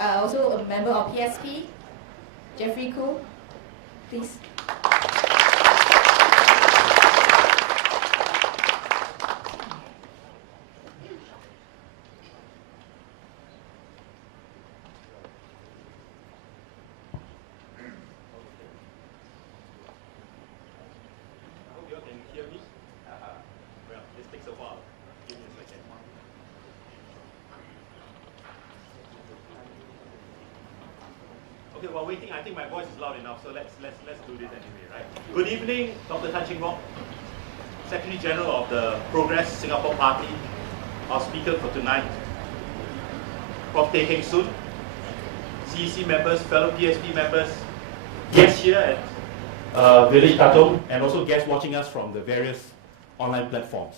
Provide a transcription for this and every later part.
Also a member of PSP, Jeffrey Koo, please. Okay, while waiting, I think my voice is loud enough, so let's do this anyway, right? Good evening, Dr. Tay Kheng Soon, Secretary General of the Progress Singapore Party. Our speaker for tonight, Prof. Tay Kheng Soon, CEC members, fellow PSP members, guests here at Village Katong, and also guests watching us from the various online platforms.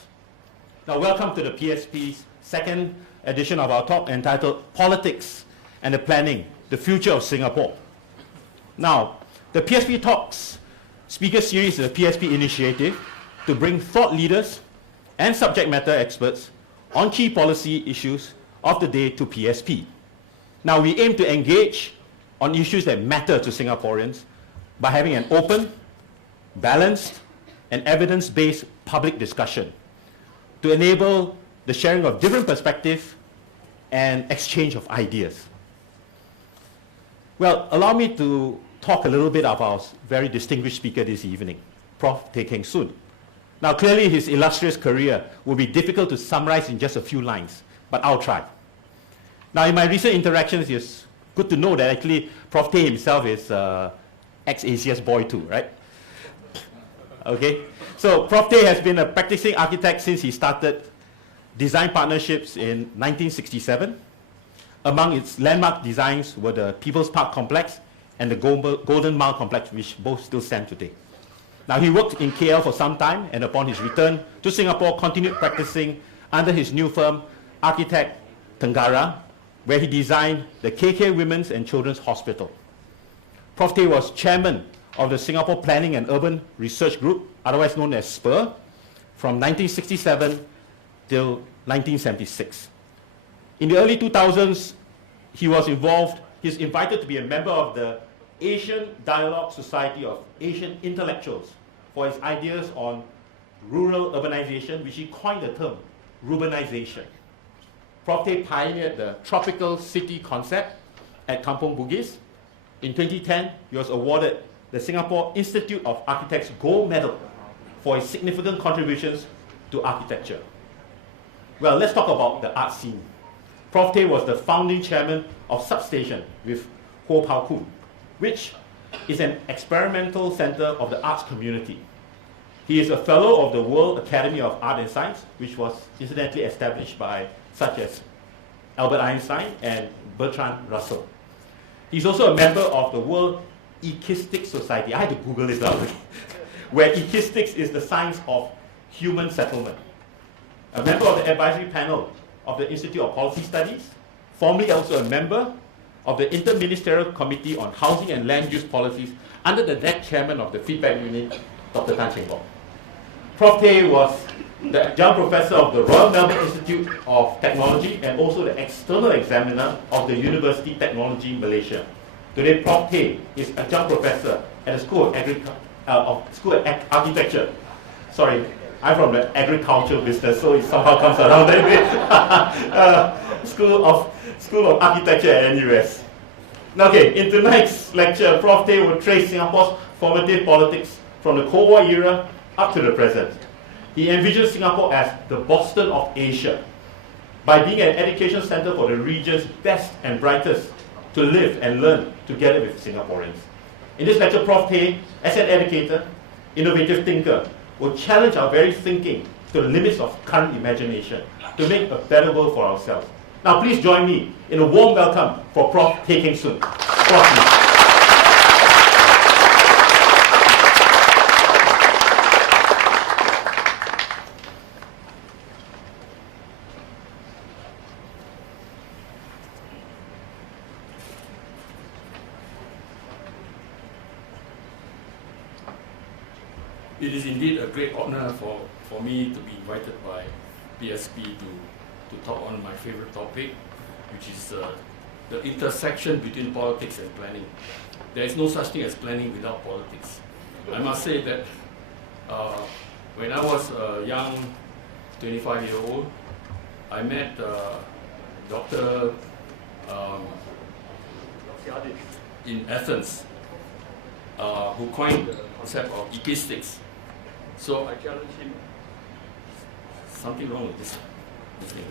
Now, welcome to the PSP's second edition of our talk entitled Politics and the Planning, the Future of Singapore. Now, the PSP Talks speaker series is a PSP initiative to bring thought leaders and subject matter experts on key policy issues of the day to PSP. Now, we aim to engage on issues that matter to Singaporeans by having an open, balanced, and evidence-based public discussion to enable the sharing of different perspectives and exchange of ideas. Well, allow me to talk a little bit about our very distinguished speaker this evening, Prof. Tay Kheng Soon. Now, clearly his illustrious career will be difficult to summarize in just a few lines, but I'll try. Now, in my recent interactions, it's good to know that actually Prof. Tay himself is ex-ACS boy too, right? Okay, so Prof. Tay has been a practicing architect since he started design partnerships in 1967. Among its landmark designs were the People's Park Complex and the Golden Mile Complex, which both still stand today. Now, he worked in KL for some time, and upon his return to Singapore, continued practicing under his new firm, Architect Tenggara, where he designed the KK Women's and Children's Hospital. Prof. Tay was chairman of the Singapore Planning and Urban Research Group, otherwise known as SPUR, from 1967 till 1976. In the early 2000s, he was invited to be a member of the Asian Dialogue Society of Asian Intellectuals for his ideas on rural urbanization, which he coined the term urbanization. Prof. Tay pioneered the tropical city concept at Kampong Bugis. In 2010, he was awarded the Singapore Institute of Architects Gold Medal for his significant contributions to architecture. Well, let's talk about the art scene. Prof. Tay was the founding chairman of Substation with Ho Pao Kun, which is an experimental center of the arts community. He is a fellow of the World Academy of Art and Science, which was incidentally established by such as Albert Einstein and Bertrand Russell. He's also a member of the World Echistic Society. I had to Google this out, where echistic is the science of human settlement. A member of the advisory panel of the Institute of Policy Studies, formerly also a member of the Interministerial Committee on Housing and Land Use Policies under the then chairman of the feedback unit, Dr. Tan Cheng Bock. Prof. Tay was the adjunct professor of the Royal Melbourne Institute of Technology and also the external examiner of the University Technology Malaysia. Today, Prof. Tay is adjunct professor at the School of Architecture. Sorry, I'm from the agricultural business, so it somehow comes around that way. School of Architecture at NUS. Now, okay, in tonight's lecture, Prof. Tay will trace Singapore's formative politics from the Cold War era up to the present. He envisions Singapore as the Boston of Asia, by being an education center for the region's best and brightest to live and learn together with Singaporeans. In this lecture, Prof. Tay, as an educator, innovative thinker, will challenge our very thinking to the limits of current imagination to make a better world for ourselves. Now, please join me in a warm welcome for Prof. Tay Kheng Soon. Prof. It is indeed a great honor for me to be invited by PSP to talk on my favorite topic, which is the intersection between politics and planning. There is no such thing as planning without politics. I must say that when I was a young 25-year-old, I met Dr. in Athens, who coined the concept of epigenetics. So I challenged him. Something wrong with this thing.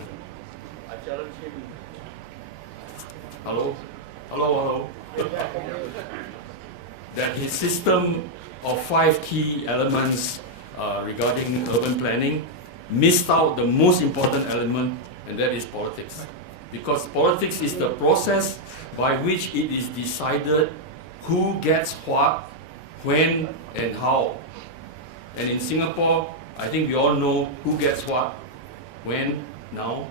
I challenged him. Hello? Hello, hello. That his system of 5 key elements regarding urban planning missed out the most important element, and that is politics. Because politics is the process by which it is decided who gets what, when, and how. And in Singapore, I think we all know who gets what, when, now,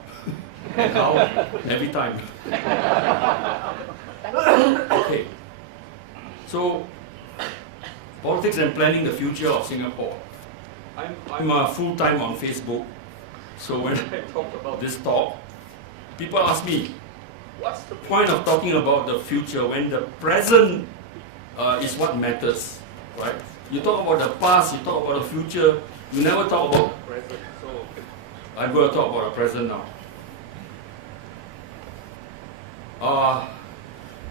and how, every time. Okay. So, politics and planning the future of Singapore. I'm full-time on Facebook, so when I talk about this talk, people ask me, what's the point of talking about the future when the present is what matters, right? You talk about the past, you talk about the future, you never talk about the present. So I'm going to talk about the present now.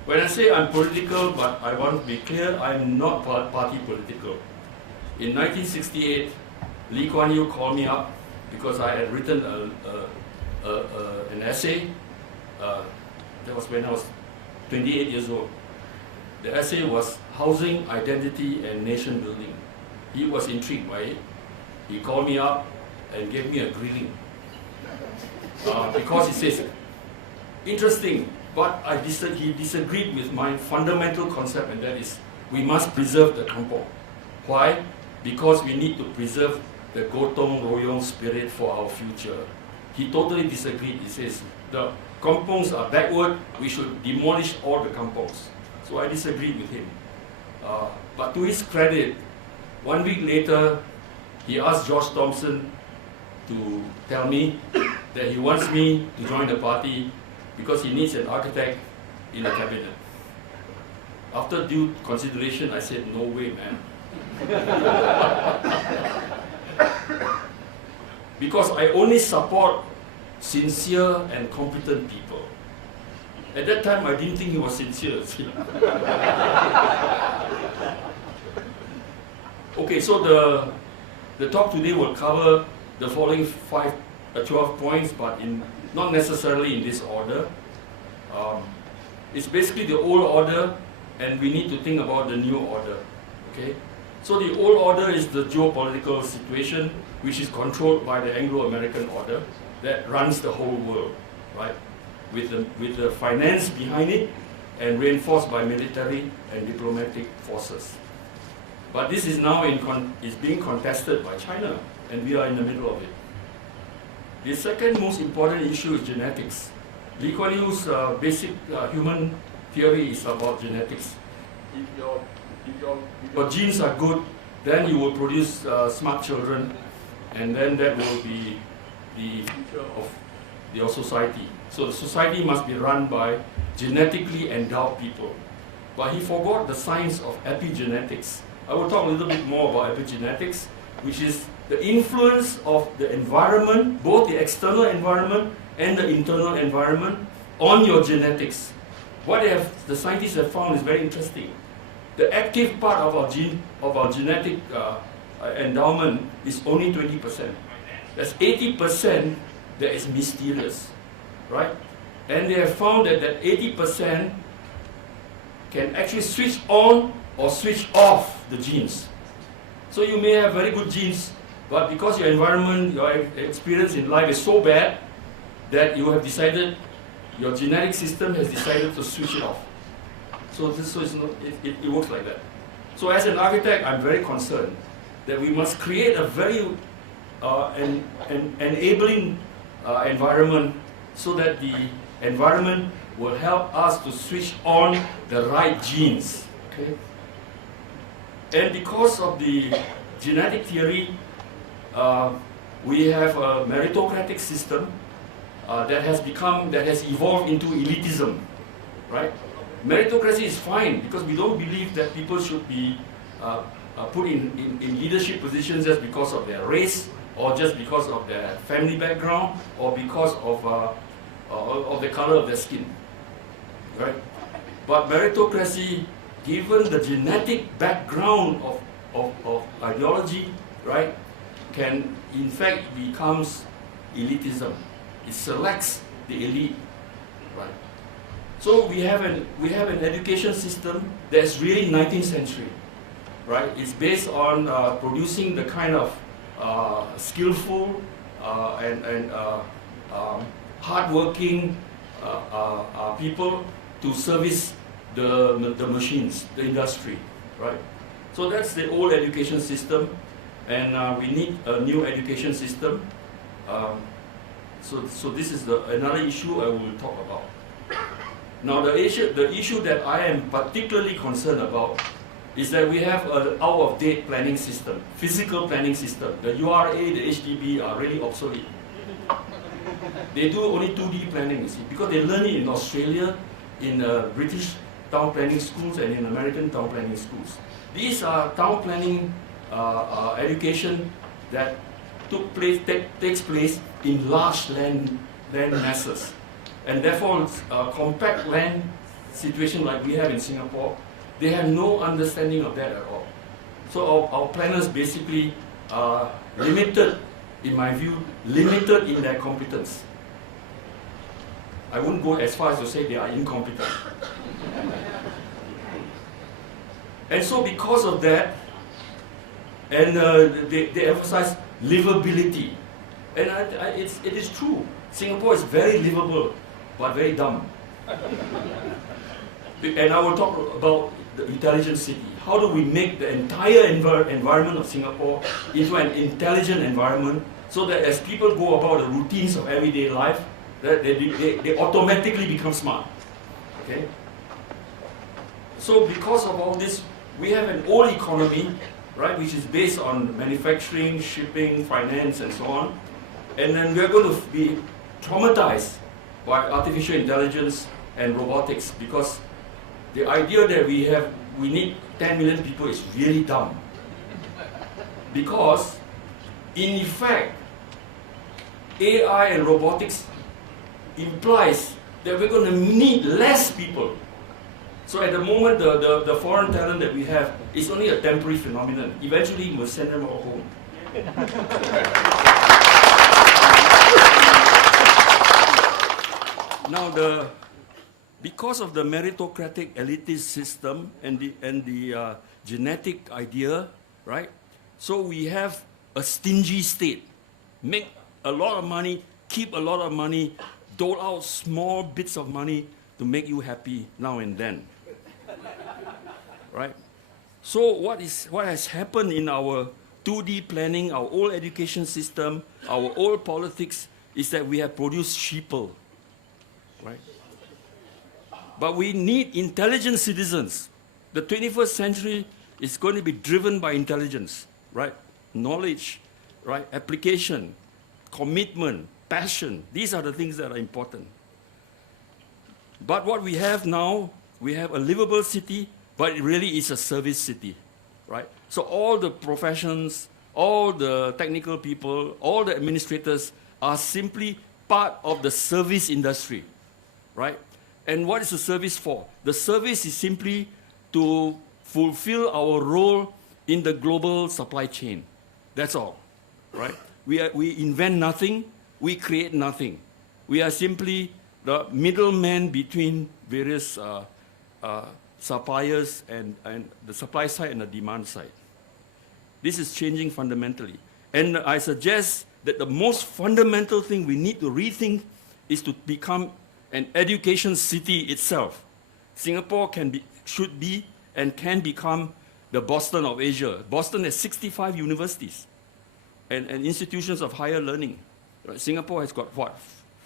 When I say I'm political, but I want to be clear, I'm not party political. In 1968, Lee Kuan Yew called me up because I had written an essay. That was when I was 28 years old. The essay was Housing, Identity and Nation Building. He was intrigued by it. He called me up and gave me a grilling. Because he says, interesting, but he disagreed with my fundamental concept, and that is, we must preserve the kampong. Why? Because we need to preserve the gotong royong spirit for our future. He totally disagreed. He says, the kampongs are backward, we should demolish all the kampongs. So I disagreed with him. But to his credit, 1 week later, he asked George Thompson to tell me that he wants me to join the party because he needs an architect in the cabinet. After due consideration, I said, no way, man. Because I only support sincere and competent people. At that time, I didn't think he was sincere. Okay, so the talk today will cover the following 12 points, but not necessarily in this order. It's basically the old order, and we need to think about the new order. Okay? So the old order is the geopolitical situation, which is controlled by the Anglo-American order that runs the whole world, right? With the finance behind it and reinforced by military and diplomatic forces. But this is now is being contested by China, and we are in the middle of it. The second most important issue is genetics. Lee Kuan Yew's basic human theory is about genetics. If your genes are good, then you will produce smart children, and then that will be the future of your society. So the society must be run by genetically endowed people. But he forgot the science of epigenetics. I will talk a little bit more about epigenetics, which is the influence of the environment, both the external environment and the internal environment, on your genetics. What the scientists have found is very interesting. The active part of our genetic endowment is only 20%. That's 80% that is mysterious, right? And they have found that 80% can actually switch on or switch off the genes. So you may have very good genes, but because your environment, your experience in life is so bad that you have decided, your genetic system has decided to switch it off. So it works like that. So as an architect, I'm very concerned that we must create a very enabling environment so that the environment will help us to switch on the right genes. Okay? And because of the genetic theory, we have a meritocratic system that has evolved into elitism. right? Meritocracy is fine because we don't believe that people should be put in leadership positions just because of their race or just because of their family background or because of the color of their skin, right? But meritocracy, given the genetic background of ideology, right, can in fact becomes elitism. It selects the elite, right? So we have an education system that's really 19th century, right? It's based on producing the kind of skillful and hardworking people to service the machines, the industry, right? So that's the old education system, and we need a new education system. So this is another issue I will talk about. Now the issue that I am particularly concerned about is that we have an out-of-date planning system, physical planning system. The URA, the HDB are really obsolete. They do only 2D planning, you see, because they learn it in Australia, in British town planning schools and in American town planning schools. These are town planning education that takes place in large land masses. And therefore, compact land situation like we have in Singapore, they have no understanding of that at all. So our planners basically are limited, in my view, limited in their competence. I wouldn't go as far as to say they are incompetent. And so because of that, and they emphasize livability. And it is true. Singapore is very livable, but very dumb. And I will talk about the intelligent city. How do we make the entire environment of Singapore into an intelligent environment so that as people go about the routines of everyday life, that they automatically become smart? Okay? So because of all this, we have an old economy, right, which is based on manufacturing, shipping, finance, and so on. And then we're going to be traumatized by artificial intelligence and robotics because the idea that we need 10 million people is really dumb. Because, in effect, AI and robotics implies that we're going to need less people. So at the moment, the foreign talent that we have is only a temporary phenomenon. Eventually, we'll send them all home. Now, because of the meritocratic elitist system and the genetic idea, right? So we have a stingy state. Make a lot of money, keep a lot of money, dole out small bits of money to make you happy now and then. Right? So what has happened in our 2D planning, our old education system, our old politics, is that we have produced sheeple. Right? But we need intelligent citizens. The 21st century is going to be driven by intelligence, right? Knowledge, right? Application, commitment, passion. These are the things that are important. But what we have now, we have a livable city, but it really is a service city, right? So all the professions, all the technical people, all the administrators are simply part of the service industry, right? And what is the service for? The service is simply to fulfill our role in the global supply chain. That's all, right? We invent nothing, we create nothing. We are simply the middleman between various suppliers and the supply side and the demand side. This is changing fundamentally. And I suggest that the most fundamental thing we need to rethink is to become an education city itself. Singapore should be and can become the Boston of Asia. Boston has 65 universities and institutions of higher learning. Right? Singapore has got what,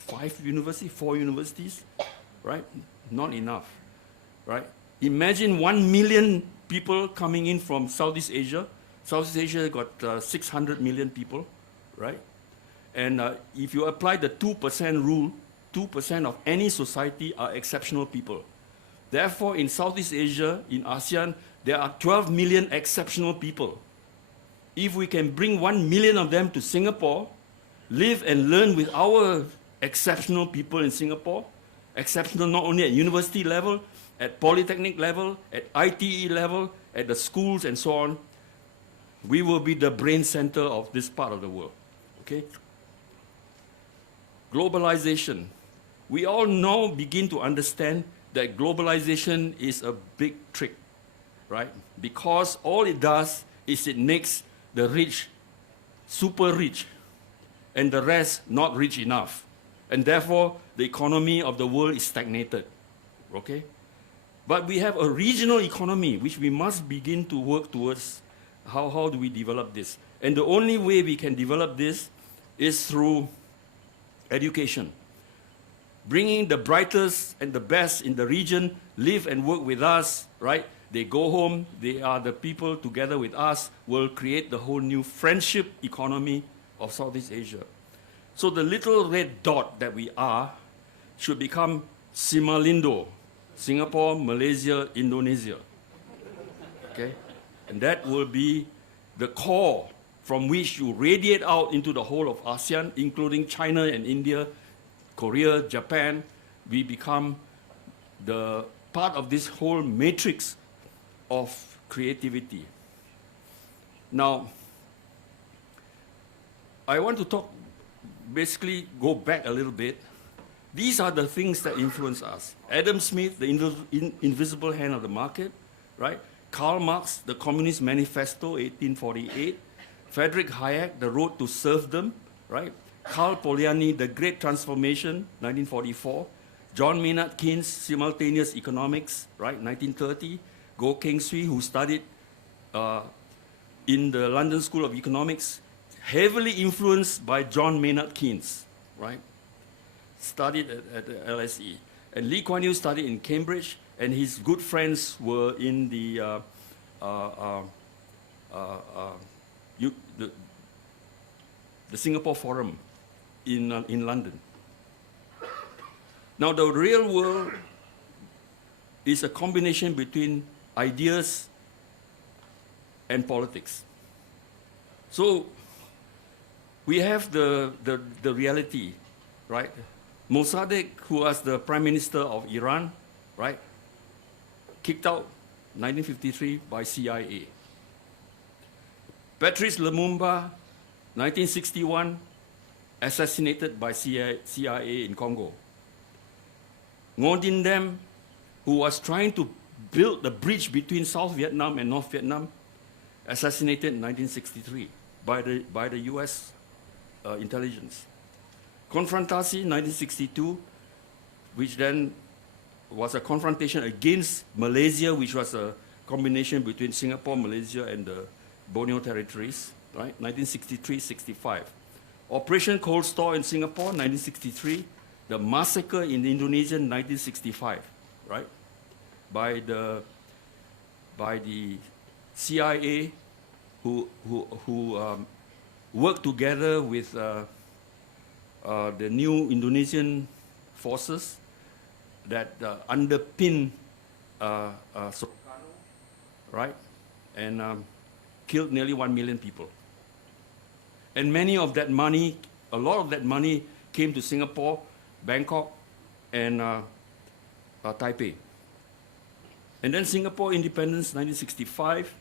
4 universities, right? Not enough, right? Imagine 1 million people coming in from Southeast Asia. Southeast Asia got 600 million people, right? And if you apply the 2% rule, 2% of any society are exceptional people. Therefore, in Southeast Asia, in ASEAN, there are 12 million exceptional people. If we can bring 1 million of them to Singapore, live and learn with our exceptional people in Singapore, exceptional not only at university level, at polytechnic level, at ITE level, at the schools and so on, we will be the brain center of this part of the world. Okay? Globalization. We all now begin to understand that globalization is a big trick, right? Because all it does is it makes the rich super rich and the rest not rich enough. And therefore, the economy of the world is stagnated, okay? But we have a regional economy which we must begin to work towards. How do we develop this? And the only way we can develop this is through education. Bringing the brightest and the best in the region, live and work with us, right? They go home, they are the people together with us, will create the whole new friendship economy of Southeast Asia. So the little red dot that we are should become Simalindo, Singapore, Malaysia, Indonesia. Okay? And that will be the core from which you radiate out into the whole of ASEAN, including China and India, Korea, Japan. We become the part of this whole matrix of creativity. Now, I want to talk, basically go back a little bit. These are the things that influence us. Adam Smith, the invisible hand of the market, right? Karl Marx, the Communist Manifesto, 1848. Frederick Hayek, The Road to Serfdom, right? Karl Polanyi, The Great Transformation, 1944. John Maynard Keynes, Simultaneous Economics, right, 1930. Goh Keng Swee, who studied in the London School of Economics, heavily influenced by John Maynard Keynes, right? Studied at the LSE. And Lee Kuan Yew studied in Cambridge, and his good friends were in the Singapore Forum in London. Now, the real world is a combination between ideas and politics. So we have the reality, right? Mossadegh, who was the prime minister of Iran, right, kicked out 1953 by CIA. Patrice Lumumba, 1961, assassinated by CIA in Congo. Ngo Dinh Diem, who was trying to build the bridge between South Vietnam and North Vietnam, assassinated in 1963 by the US intelligence. Confrontasi, 1962, which then was a confrontation against Malaysia, which was a combination between Singapore, Malaysia, and the Borneo territories, right? 1963-65. Operation Cold Store in Singapore, 1963. The massacre in Indonesia, 1965, right? By the CIA, who worked together with the new Indonesian forces that underpin Sukarno, right? And killed nearly 1 million people. And many of that money, a lot of that money came to Singapore, Bangkok, and Taipei. And then Singapore independence, 1965,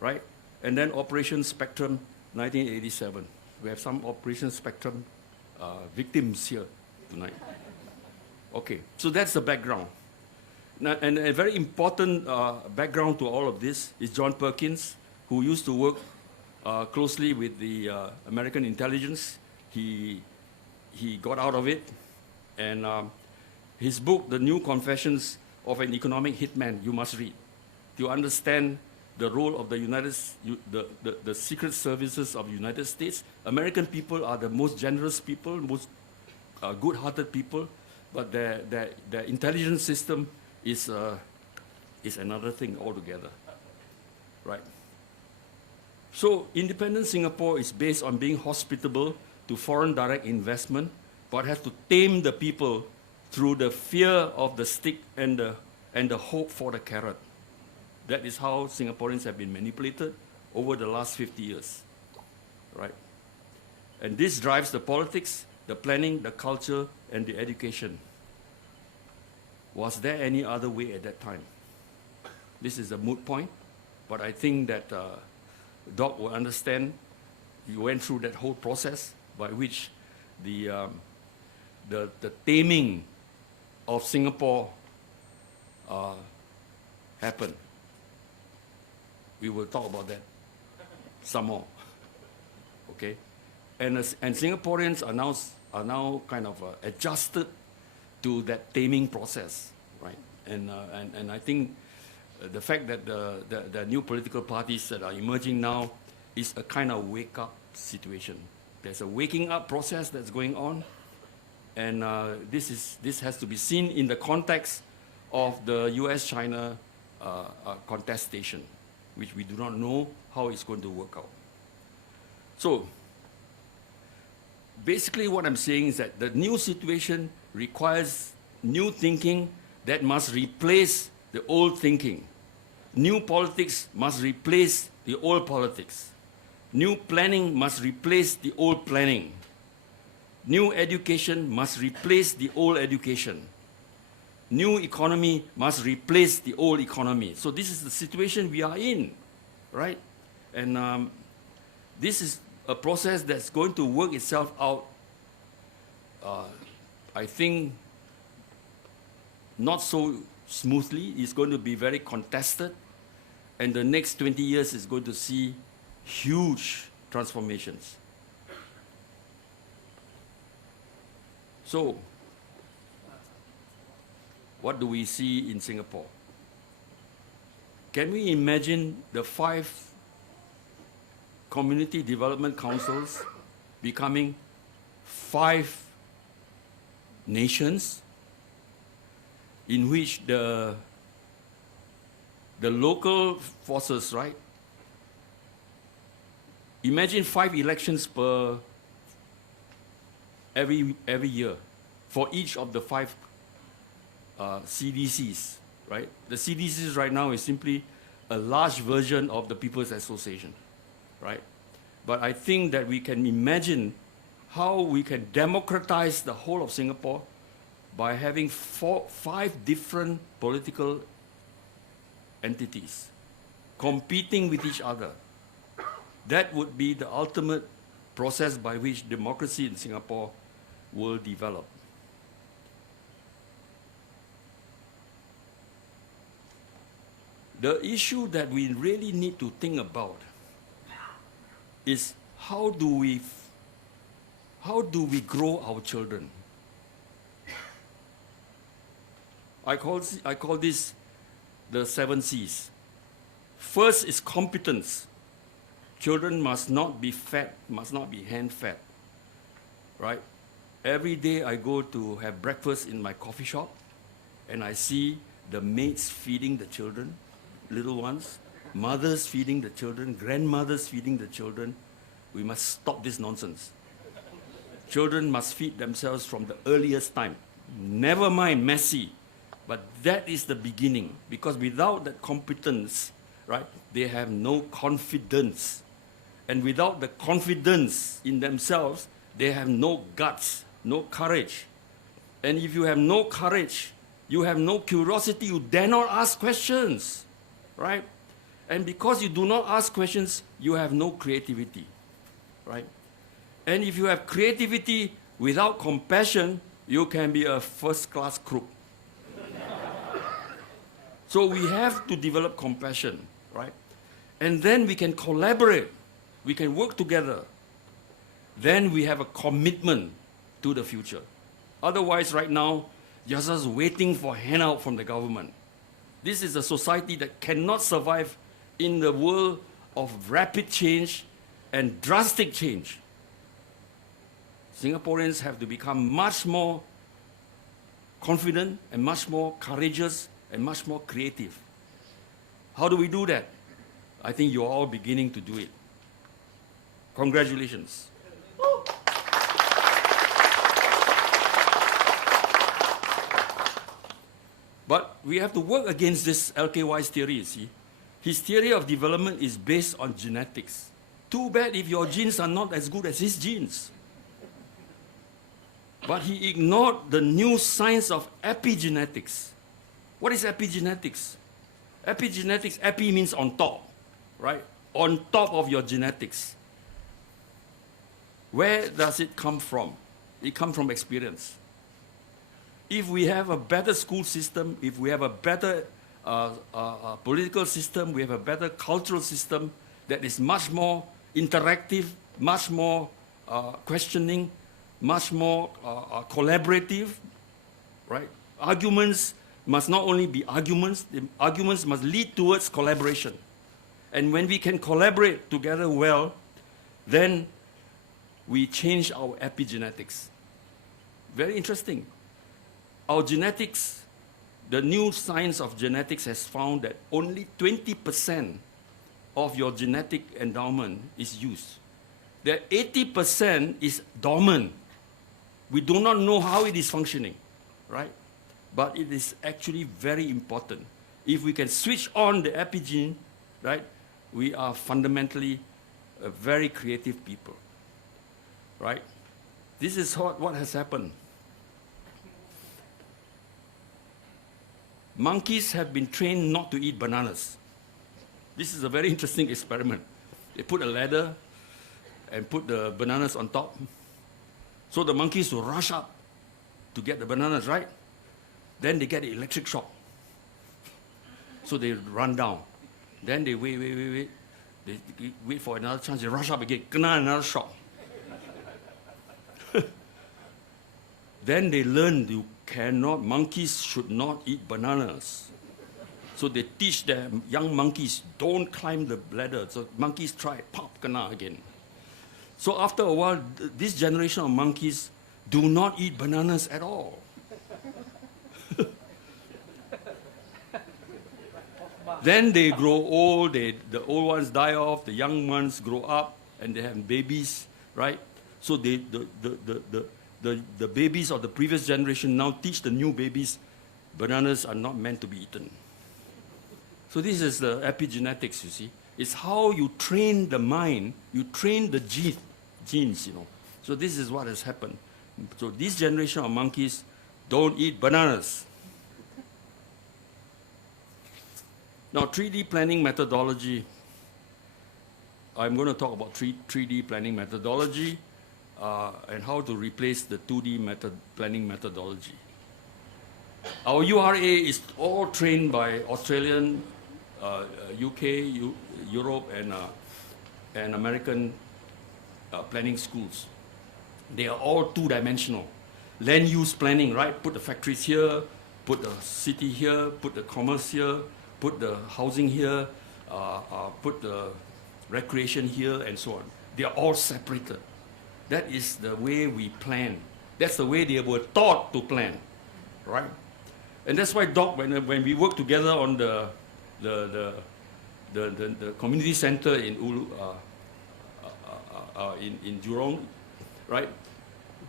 right? And then Operation Spectrum, 1987. We have some Operation Spectrum victims here tonight. Okay, so that's the background. Now, and a very important background to all of this is John Perkins, who used to work closely with the American intelligence. He got out of it, and his book, The New Confessions of an Economic Hitman, you must read to understand the role of the secret services of the United States. American people are the most generous people, most good-hearted people, but their intelligence system is another thing altogether, right? So independent Singapore is based on being hospitable to foreign direct investment, but has to tame the people through the fear of the stick and and the hope for the carrot. That is how Singaporeans have been manipulated over the last 50 years, right? And this drives the politics, the planning, the culture, and the education. Was there any other way at that time? This is a moot point, but I think that Doc will understand. You went through that whole process by which the taming of Singapore happened. We will talk about that some more. Okay, and Singaporeans are now kind of adjusted to that taming process, right? And I think the fact that the new political parties that are emerging now is a kind of wake-up situation. There's a waking up process that's going on, and this has to be seen in the context of the U.S.-China contestation, which we do not know how it's going to work out. So basically what I'm saying is that the new situation requires new thinking that must replace the old thinking. New politics must replace the old politics. New planning must replace the old planning. New education must replace the old education. New economy must replace the old economy. So this is the situation we are in, right? And this is a process that's going to work itself out, I think, not so smoothly. It's going to be very contested, and the next 20 years is going to see huge transformations. So, what do we see in Singapore? Can we imagine the 5 community development councils becoming 5 nations in which the local forces, right? Imagine 5 elections per every year for each of the 5 CDCs, right? The CDCs right now is simply a large version of the People's Association, right? But I think that we can imagine how we can democratize the whole of Singapore by having 5 different political entities competing with each other. That would be the ultimate process by which democracy in Singapore will develop. The issue that we really need to think about is how do we grow our children? I call this the 7 C's. First is competence. Children must not be fed, must not be hand-fed, right? Every day I go to have breakfast in my coffee shop, and I see the maids feeding the children, little ones, mothers feeding the children, grandmothers feeding the children. We must stop this nonsense. Children must feed themselves from the earliest time. Never mind messy, but that is the beginning. Because without that competence, right, they have no confidence. And without the confidence in themselves, they have no guts, no courage. And if you have no courage, you have no curiosity, you dare not ask questions, right? And because you do not ask questions, you have no creativity, right? And if you have creativity without compassion, you can be a first-class crook. So we have to develop compassion, right? And then we can collaborate. We can work together. Then we have a commitment to the future. Otherwise, right now, you're just waiting for a handout from the government. This is a society that cannot survive in the world of rapid change and drastic change. Singaporeans have to become much more confident and much more courageous and much more creative. How do we do that? I think you're all beginning to do it. Congratulations. But we have to work against this LKY's theory, you see. His theory of development is based on genetics. Too bad if your genes are not as good as his genes. But he ignored the new science of epigenetics. What is epigenetics? Epigenetics, epi means on top, right? On top of your genetics. Where does it come from? It comes from experience. If we have a better school system, if we have a better political system, we have a better cultural system that is much more interactive, much more questioning, much more collaborative, right? Arguments must not only be arguments, the arguments must lead towards collaboration. And when we can collaborate together well, then we change our epigenetics. Very interesting. Our genetics, the new science of genetics has found that only 20% of your genetic endowment is used. That 80% is dormant. We do not know how it is functioning, right? But it is actually very important. If we can switch on the epigene, right, we are fundamentally a very creative people, right? This is what has happened. Monkeys have been trained not to eat bananas. This is a very interesting experiment. They put a ladder and put the bananas on top. So the monkeys will rush up to get the bananas, right? Then they get an electric shock. So they run down. Then they wait. They wait for another chance. They rush up again, kena another shock. Then they learn monkeys should not eat bananas. So they teach their young monkeys, don't climb the ladder. So monkeys try, pop, kena again. So after a while, this generation of monkeys do not eat bananas at all. Then they grow old, the old ones die off, the young ones grow up, and they have babies, right? So the babies of the previous generation now teach the new babies, bananas are not meant to be eaten. So this is the epigenetics, you see. It's how you train the mind, you train the genes, you know. So this is what has happened. So this generation of monkeys don't eat bananas. Now, 3D planning methodology. I'm going to talk about 3D planning methodology and how to replace the 2D planning methodology. Our URA is all trained by Australian, UK, Europe, and American planning schools. They are all two-dimensional. Land use planning, right? Put the factories here, put the city here, put the commerce here, put the housing here, put the recreation here, and so on. They are all separated. That is the way we plan. That's the way they were taught to plan, right? And that's why, Doc, when we work together on the community center in Jurong, right?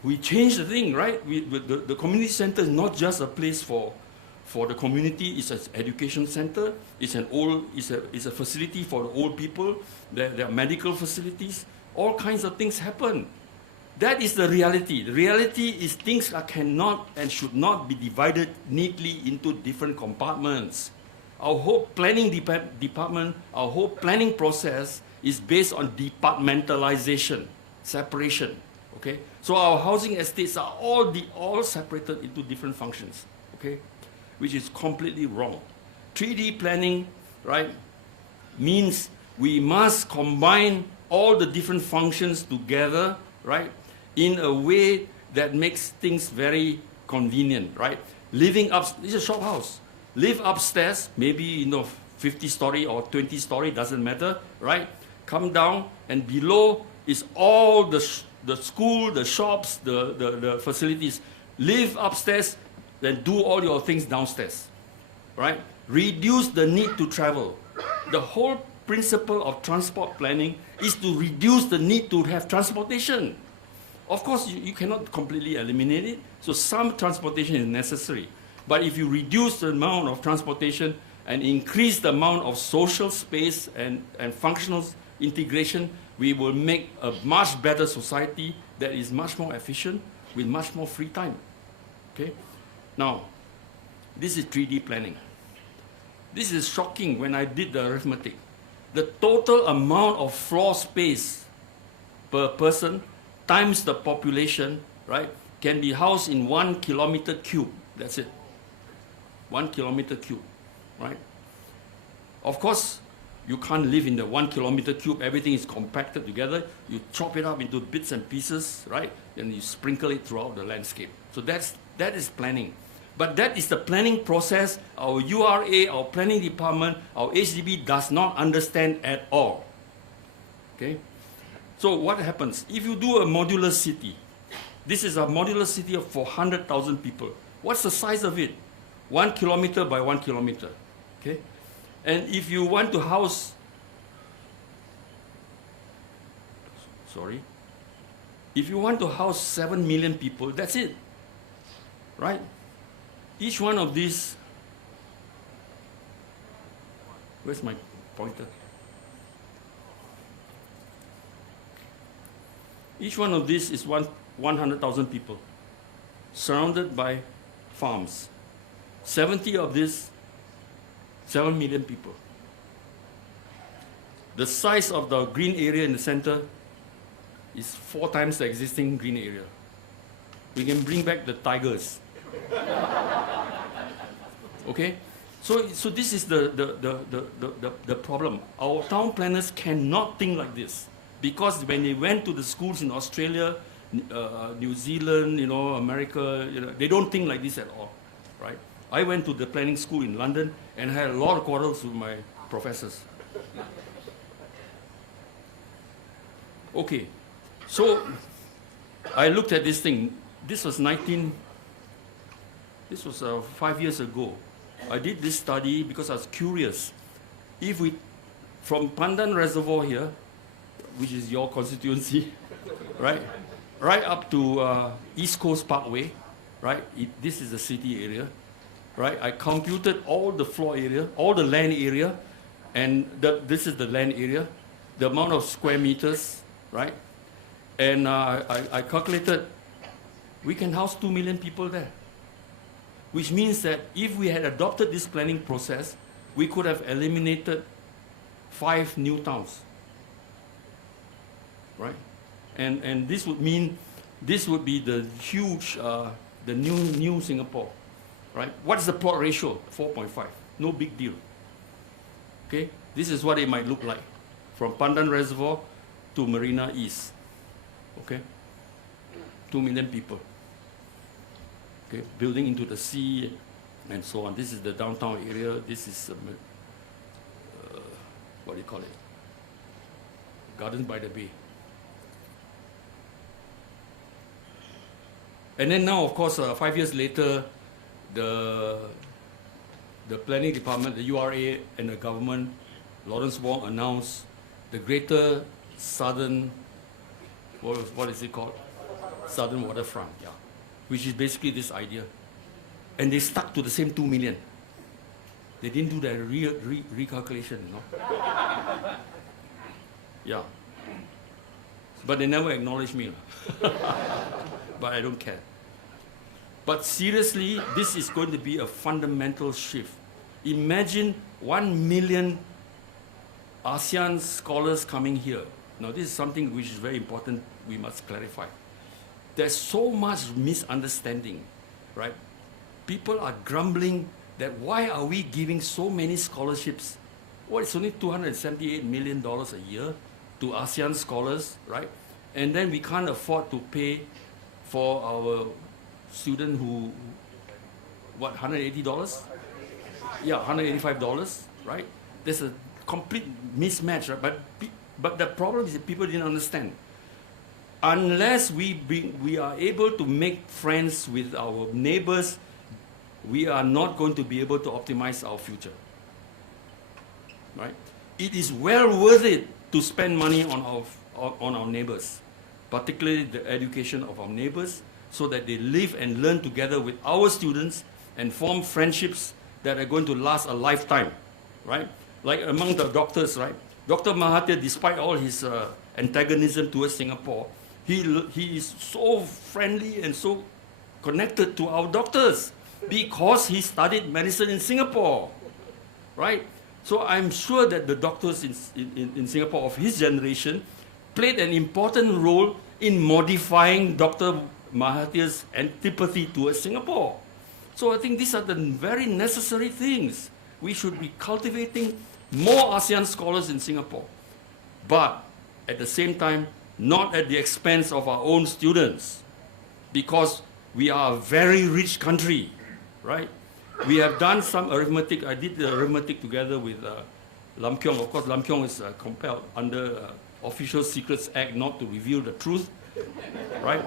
We changed the thing, right? The community center is not just a place for the community. It's an education center. It's a facility for the old people. There are medical facilities. All kinds of things happen. That is the reality. The reality is things that cannot and should not be divided neatly into different compartments. Our whole planning department, our whole planning process is based on departmentalization, separation. Okay? So our housing estates are all separated into different functions. Okay? Which is completely wrong. 3D planning, right, means we must combine all the different functions together, right, in a way that makes things very convenient, right? Living up, this is a shop house. Live upstairs, maybe 50-story or 20-story, doesn't matter, right? Come down, and below is all the school, the shops, the facilities. Live upstairs, then do all your things downstairs, right? Reduce the need to travel. The whole principle of transport planning is to reduce the need to have transportation. Of course, you cannot completely eliminate it, so some transportation is necessary. But if you reduce the amount of transportation and increase the amount of social space and functional integration, we will make a much better society that is much more efficient with much more free time. Okay? Now, this is 3D planning. This is shocking when I did the arithmetic. The total amount of floor space per person times the population, right, can be housed in 1 kilometer cube. That's it. 1 kilometer cube, right? Of course, you can't live in the 1 kilometer cube. Everything is compacted together. You chop it up into bits and pieces, right? And you sprinkle it throughout the landscape. So that is planning. But that is the planning process our URA, our planning department, our HDB does not understand at all. Okay? So what happens? If you do a modular city, this is a modular city of 400,000 people. What's the size of it? 1 kilometer by 1 kilometer. Okay? And if you want to house, if you want to house 7 million people, that's it. Right? Each one of these, where's my pointer? Each one of these is 100,000 people, surrounded by farms. 70 of these, 7 million people. The size of the green area in the center is 4 times the existing green area. We can bring back the tigers. Okay? So this is the problem. Our town planners cannot think like this. Because when they went to the schools in Australia, New Zealand, America, they don't think like this at all, right? I went to the planning school in London and had a lot of quarrels with my professors. Okay, so I looked at this thing. This was 5 years ago. I did this study because I was curious. If we, from Pandan Reservoir here, which is your constituency, right up to East Coast Parkway, right? This is the city area, right? I computed all the floor area, all the land area, and this is the land area, the amount of square meters, right? And I calculated we can house 2 million people there, which means that if we had adopted this planning process, we could have eliminated 5 new towns. Right, and this would mean this would be the huge, the new Singapore, right? What is the plot ratio? 4.5. No big deal. Okay, this is what it might look like from Pandan Reservoir to Marina East. Okay, 2 million people. Okay, building into the sea and so on. This is the downtown area. This is what do you call it? Gardens by the Bay. And then now, of course, 5 years later, the planning department, the URA, and the government, Lawrence Wong announced the Greater Southern, what is it called? Southern Waterfront, yeah, which is basically this idea. And they stuck to the same 2 million. They didn't do that recalculation, Yeah. But they never acknowledged me. But I don't care. But seriously, this is going to be a fundamental shift. Imagine 1 million ASEAN scholars coming here. Now, this is something which is very important, we must clarify. There's so much misunderstanding, right? People are grumbling that why are we giving so many scholarships? Well, it's only $278 million a year to ASEAN scholars, right? And then we can't afford to pay for our student who, what, $180? Yeah, $185, right? There's a complete mismatch, right? But the problem is that people didn't understand. Unless we are able to make friends with our neighbors, we are not going to be able to optimize our future, right? It is well worth it to spend money on our neighbors, particularly the education of our neighbors, so that they live and learn together with our students and form friendships that are going to last a lifetime, right? Like among the doctors, right? Dr. Mahathir, despite all his antagonism towards Singapore, he is so friendly and so connected to our doctors because he studied medicine in Singapore, right? So I'm sure that the doctors in Singapore of his generation played an important role in modifying Dr. Mahathir's antipathy towards Singapore. So I think these are the very necessary things. We should be cultivating more ASEAN scholars in Singapore, but at the same time, not at the expense of our own students, because we are a very rich country, right? We have done some arithmetic. I did the arithmetic together with Lam Kyong. Of course, Lam Kyong is compelled under Official Secrets Act not to reveal the truth, right,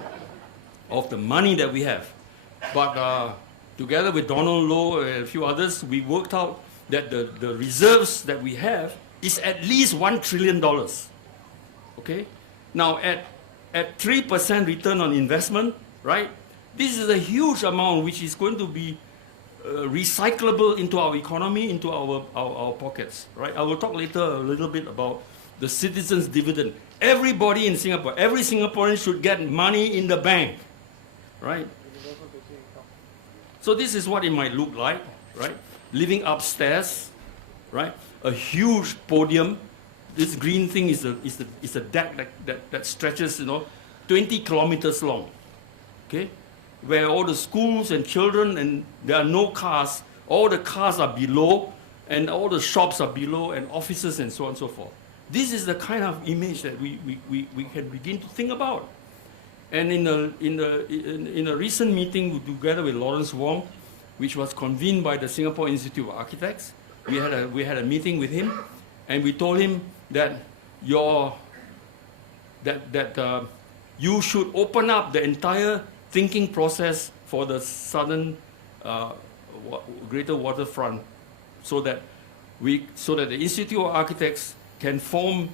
of the money that we have. But together with Donald Low and a few others, we worked out that the reserves that we have is at least $1 trillion. Okay? Now, at 3% return on investment, right, this is a huge amount which is going to be recyclable into our economy, into our pockets, right? I will talk later a little bit about the citizens' dividend. Everybody in Singapore, every Singaporean should get money in the bank, right? So this is what it might look like, right? Living upstairs, right? A huge podium. This green thing is a deck that stretches, 20 kilometers long, okay? Where all the schools and children, and there are no cars, all the cars are below, and all the shops are below, and offices and so on and so forth. This is the kind of image that we can begin to think about. And in a recent meeting together with Lawrence Wong, which was convened by the Singapore Institute of Architects, we had a meeting with him, and we told him that you should open up the entire thinking process for the southern greater waterfront, so that the Institute of Architects can form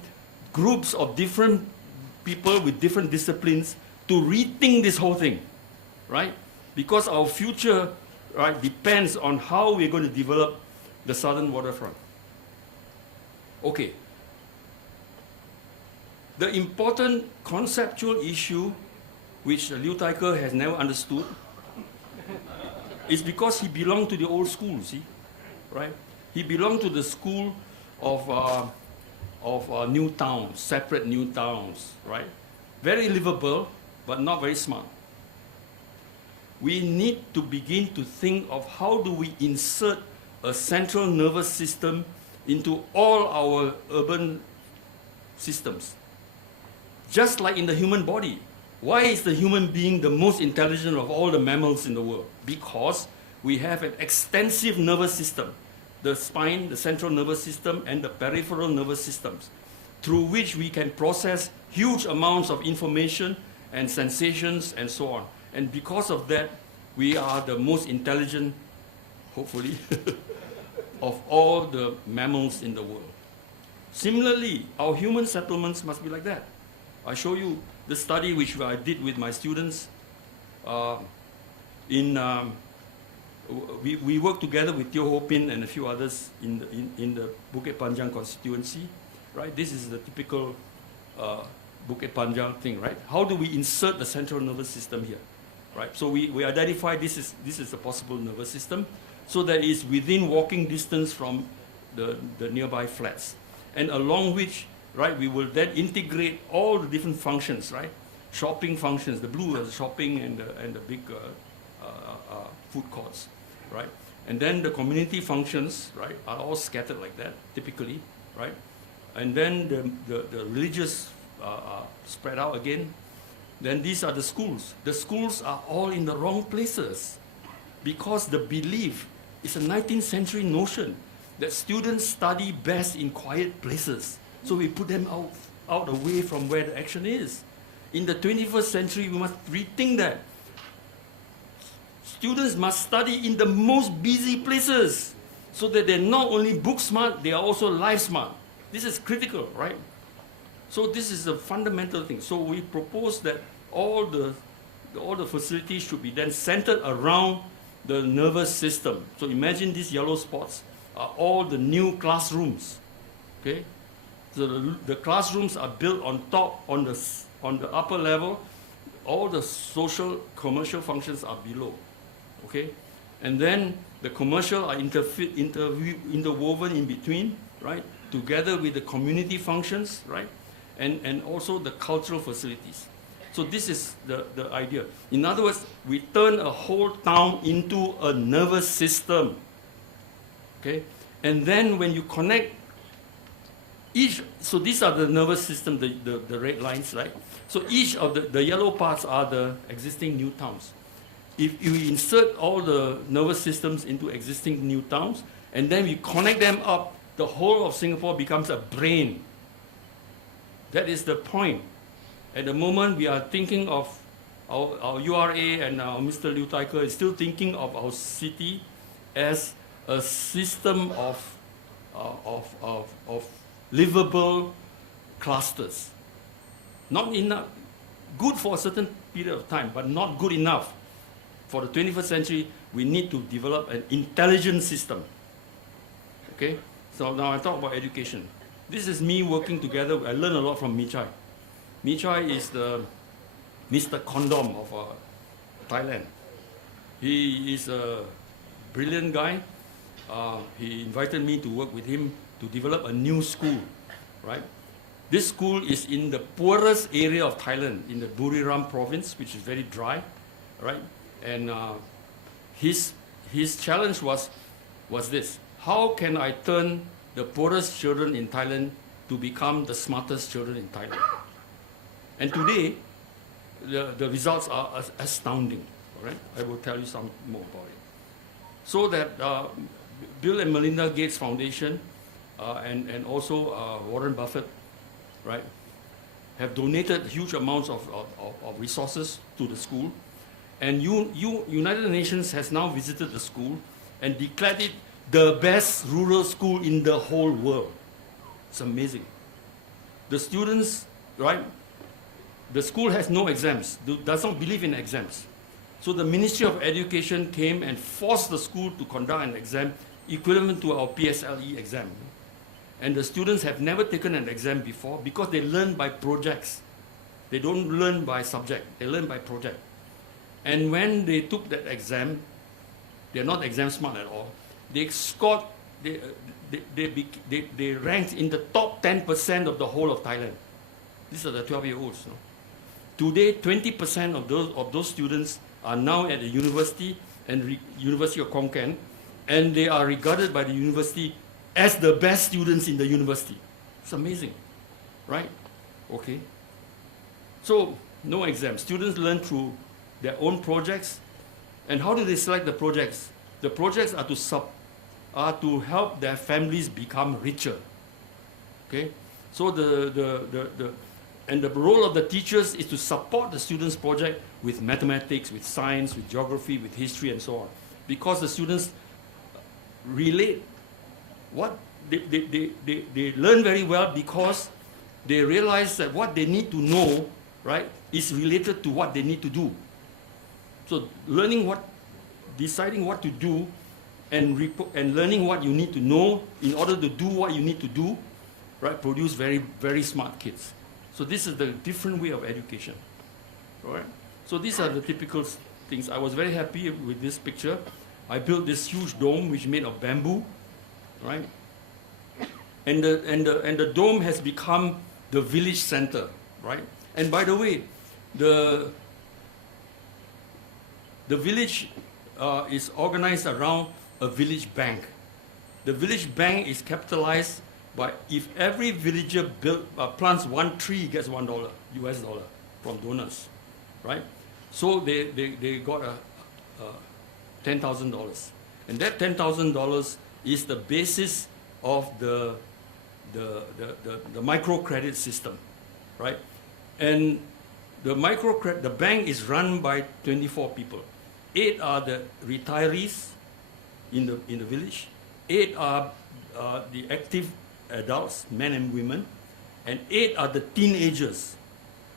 groups of different people with different disciplines to rethink this whole thing, right? Because our future, right, depends on how we're going to develop the southern waterfront. Okay. The important conceptual issue which Liu Taiker has never understood is because he belonged to the old school, see, right? He belonged to the school of new towns, separate new towns, right? Very livable, but not very smart. We need to begin to think of how do we insert a central nervous system into all our urban systems. Just like in the human body. Why is the human being the most intelligent of all the mammals in the world? Because we have an extensive nervous system. The spine, the central nervous system, and the peripheral nervous systems, through which we can process huge amounts of information and sensations and so on. And because of that, we are the most intelligent, hopefully, of all the mammals in the world. Similarly, our human settlements must be like that. I show you the study which I did with my students. We worked together with Teo Ho Pin and a few others in the Bukit Panjang constituency, right? This is the typical Bukit Panjang thing, right? How do we insert the central nervous system here, right? So we identify this is a possible nervous system, so that it's within walking distance from the nearby flats, and along which, right, we will then integrate all the different functions, right? Shopping functions, the blue are the shopping and the big food courts, right? And then the community functions, right, are all scattered like that, typically, right? And then the religious are spread out again. Then these are the schools. The schools are all in the wrong places because the belief is a 19th century notion that students study best in quiet places. So we put them out away from where the action is. In the 21st century, we must rethink that. Students must study in the most busy places so that they're not only book smart, they are also life smart. This is critical, right? So this is a fundamental thing. So we propose that all the facilities should be then centered around the nervous system. So imagine these yellow spots are all the new classrooms. Okay, so the classrooms are built on top, on the upper level. All the social, commercial functions are below. Okay, and then the commercial are interwoven in between, right? Together with the community functions, right? And also the cultural facilities. So this is the idea. In other words, we turn a whole town into a nervous system. Okay? And then when you connect each, so these are the nervous system, the red lines, right? So each of the yellow parts are the existing new towns. If you insert all the nervous systems into existing new towns, and then we connect them up, the whole of Singapore becomes a brain. That is the point. At the moment, we are thinking of our URA, and our Mr. Liu Tai Ke is still thinking of our city as a system of livable clusters. Not enough, good for a certain period of time, but not good enough. For the 21st century, we need to develop an intelligent system. Okay? So now I talk about education. This is me working together. I learned a lot from Michai. Michai is the Mr. Condom of Thailand. He is a brilliant guy. He invited me to work with him to develop a new school, right? This school is in the poorest area of Thailand, in the Buriram province, which is very dry, right? And his challenge was this: how can I turn the poorest children in Thailand to become the smartest children in Thailand? And today, the results are astounding. All right? I will tell you some more about it. So that Bill and Melinda Gates Foundation and also Warren Buffett, right, have donated huge amounts of resources to the school. And United Nations has now visited the school and declared it the best rural school in the whole world. It's amazing. The students, right, the school has no exams, does not believe in exams. So the Ministry of Education came and forced the school to conduct an exam equivalent to our PSLE exam. And the students have never taken an exam before because they learn by projects. They don't learn by subject, they learn by project. And when they took that exam, they're not exam smart at all. They scored, they ranked in the top 10% of the whole of Thailand. These are the 12-year-olds. No? Today, 20% of those students are now at the university and University of Khon Kaen, and they are regarded by the university as the best students in the university. It's amazing, right? Okay. So, no exams. Students learn through their own projects. And how do they select the projects? The projects are to help their families become richer. Okay? So the role of the teachers is to support the students' project with mathematics, with science, with geography, with history, and so on. Because the students relate what they learn very well because they realize that what they need to know, right, is related to what they need to do. So deciding what to do and learning what you need to know in order to do what you need to do, right, produce very, very smart kids. So this is the different way of education, right? So these are the typical things. I was very happy with this picture. I built this huge dome which is made of bamboo, right? And the dome has become the village center, right? And by the way, the village is organized around a village bank. The village bank is capitalized by if every villager plants one tree, gets $1 US dollar from donors, right? So they got $10,000, and that $10,000 is the basis of the microcredit system, right? And the bank is run by 24 people. 8 are the retirees in the village. 8 are the active adults, men and women, and 8 are the teenagers.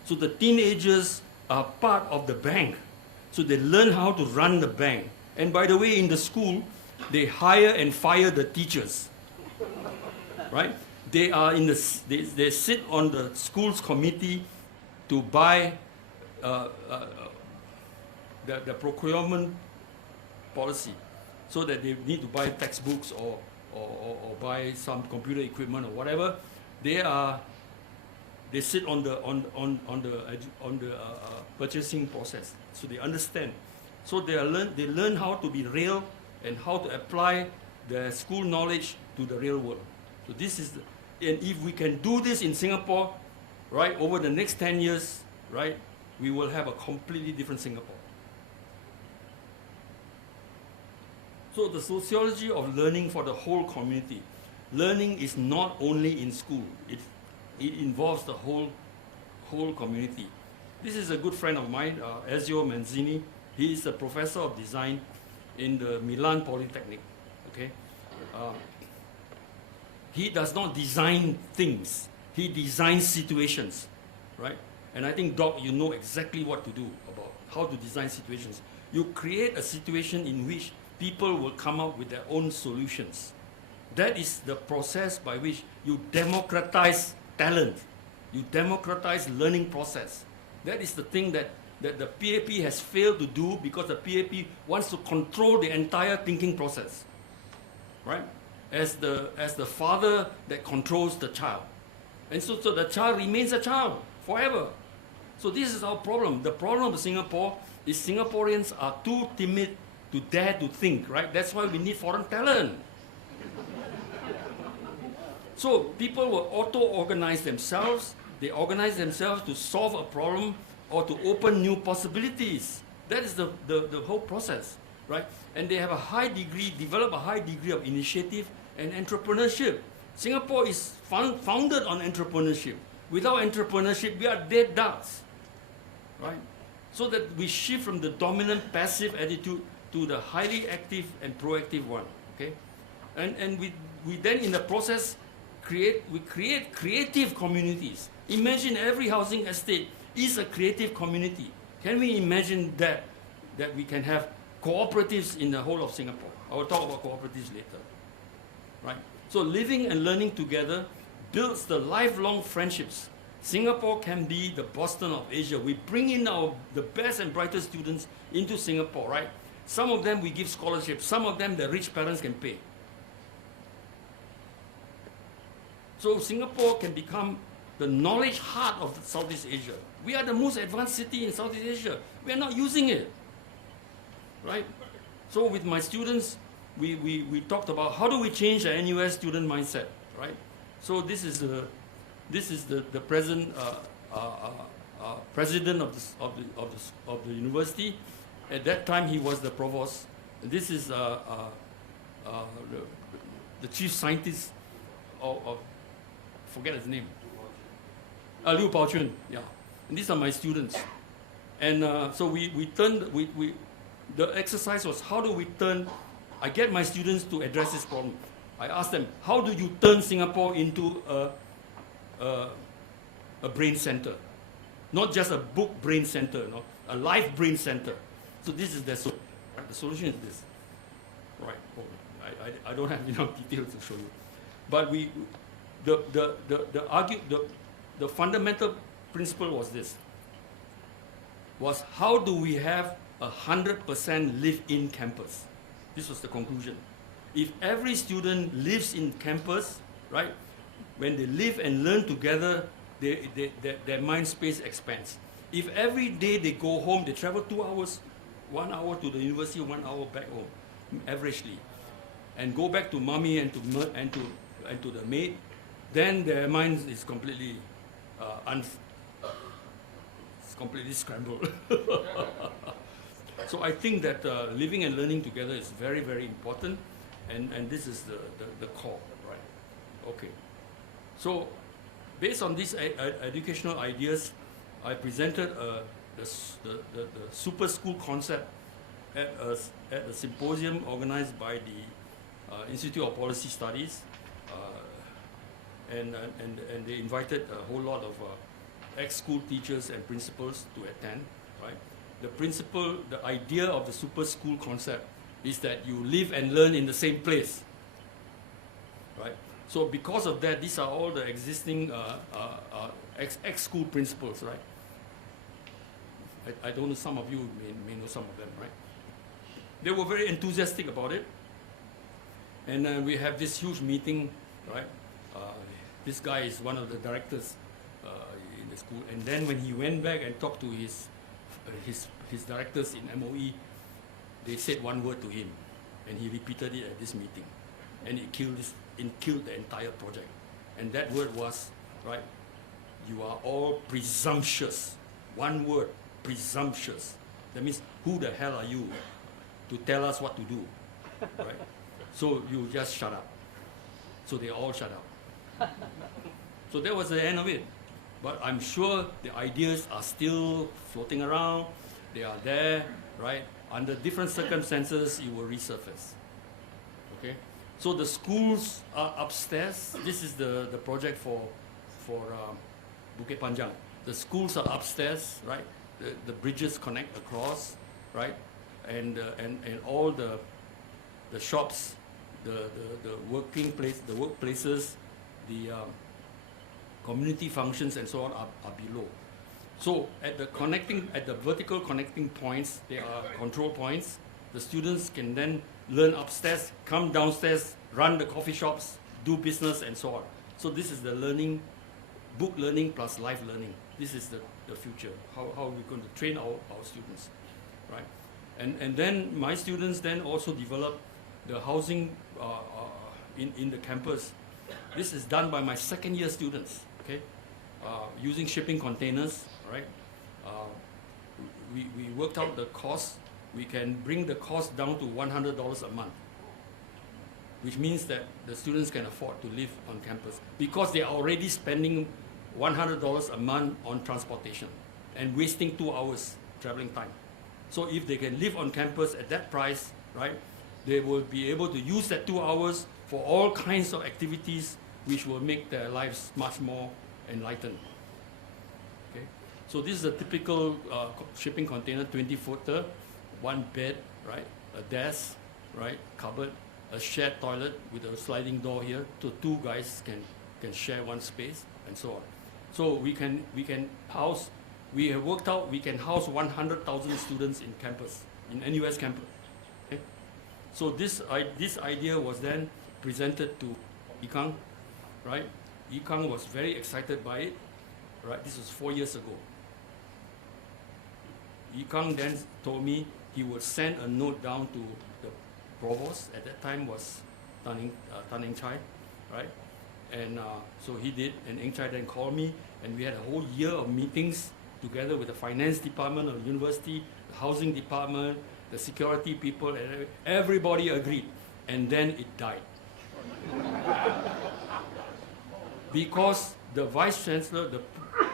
So the teenagers are part of the bank. So they learn how to run the bank. And by the way, in the school, they hire and fire the teachers, right? They are in the, they sit on the school's committee to buy the procurement policy, so that they need to buy textbooks or buy some computer equipment or whatever. They sit on the purchasing process, so they understand. So they learn how to be real and how to apply their school knowledge to the real world. So this is, and if we can do this in Singapore, right, over the next 10 years, right, we will have a completely different Singapore. So the sociology of learning for the whole community. Learning is not only in school. It involves the whole community. This is a good friend of mine, Ezio Manzini. He is a professor of design in the Milan Polytechnic. Okay, he does not design things. He designs situations, right? And I think, Doc, you know exactly what to do about how to design situations. You create a situation in which people will come up with their own solutions. That is the process by which you democratize talent. You democratize learning process. That is the thing that the PAP has failed to do, because the PAP wants to control the entire thinking process, right? As the father that controls the child. And so the child remains a child forever. So this is our problem. The problem of Singapore is Singaporeans are too timid to dare to think, right? That's why we need foreign talent. So people will auto-organize themselves. They organize themselves to solve a problem or to open new possibilities. That is the whole process, right? And they have a high degree, develop a high degree of initiative and entrepreneurship. Singapore is founded on entrepreneurship. Without entrepreneurship, we are dead ducks, right? So that we shift from the dominant passive attitude to the highly active and proactive one, okay? And we then in the process create creative communities. Imagine every housing estate is a creative community. Can we imagine that we can have cooperatives in the whole of Singapore? I will talk about cooperatives later, right? So living and learning together builds the lifelong friendships. Singapore can be the Boston of Asia. We bring in the best and brightest students into Singapore, right? Some of them we give scholarships, some of them the rich parents can pay. So Singapore can become the knowledge heart of Southeast Asia. We are the most advanced city in Southeast Asia. We are not using it, right? So with my students, we talked about how do we change the NUS student mindset, right? So this is the present president of the university. At that time, he was the provost. And this is the chief scientist of forget his name. Liu Baochun, yeah. And these are my students. And so the exercise was, how do we turn, I get my students to address this problem. I asked them, how do you turn Singapore into a brain center? Not just a book brain center, no? A life brain center. So this is the solution. Right? The solution is this. Right. Oh, I don't have enough details to show you. But the fundamental principle was this. Was how do we have 100% live-in campus? This was the conclusion. If every student lives in campus, right, when they live and learn together, their mind space expands. If every day they go home, they travel 2 hours, 1 hour to the university, 1 hour back home, averagely, and go back to mommy and to the maid, then their mind is completely completely scrambled. So I think that living and learning together is very, very important, and this is the core, right? Okay. So based on these educational ideas, I presented the super school concept at a symposium organized by the Institute of Policy Studies, and they invited a whole lot of ex-school teachers and principals to attend, right? The idea of the super school concept is that you live and learn in the same place, right? So because of that, these are all the existing ex-school principles, right? I don't know, some of you may know some of them, right? They were very enthusiastic about it. And we have this huge meeting, right? This guy is one of the directors in the school. And then when he went back and talked to his directors in MOE, they said one word to him, and he repeated it at this meeting, and it killed the entire project. And that word was, right, you are all presumptuous. One word, presumptuous. That means, who the hell are you to tell us what to do, right? So you just shut up. So they all shut up. So that was the end of it. But I'm sure the ideas are still floating around. They are there, right? Under different circumstances, it will resurface. Okay? So the schools are upstairs. This is the project for Bukit Panjang. The schools are upstairs, right? The bridges connect across, right? And all the shops, the working place, the workplaces, the community functions and so on are below. So at the vertical connecting points, there are control points. The students can then learn upstairs, come downstairs, run the coffee shops, do business and so on. So this is the learning, book learning plus life learning. This is the future, how we're going to train our students, right? And then my students then also develop the housing in the campus. This is done by my second year students, okay? Using shipping containers, right? We worked out the cost. We can bring the cost down to $100 a month, which means that the students can afford to live on campus because they are already spending $100 a month on transportation and wasting 2 hours traveling time. So if they can live on campus at that price, right, they will be able to use that 2 hours for all kinds of activities which will make their lives much more enlightened. Okay? So this is a typical shipping container, 20-footer, one bed, right, a desk, right, cupboard, a shared toilet with a sliding door here, so 2 guys can share one space, and so on. So we can house, we have worked out we can house 100,000 students in campus, in NUS campus. Okay? So this idea was then presented to Ikang, right? Ikang was very excited by it, right? This was 4 years ago. Ikang then told me he would send a note down to the provost. At that time was Tan Eng Chai, right? And so he did, and Eng Chai then called me, and we had a whole year of meetings together with the finance department of the university, the housing department, the security people, and everybody agreed. And then it died. Because the vice chancellor, the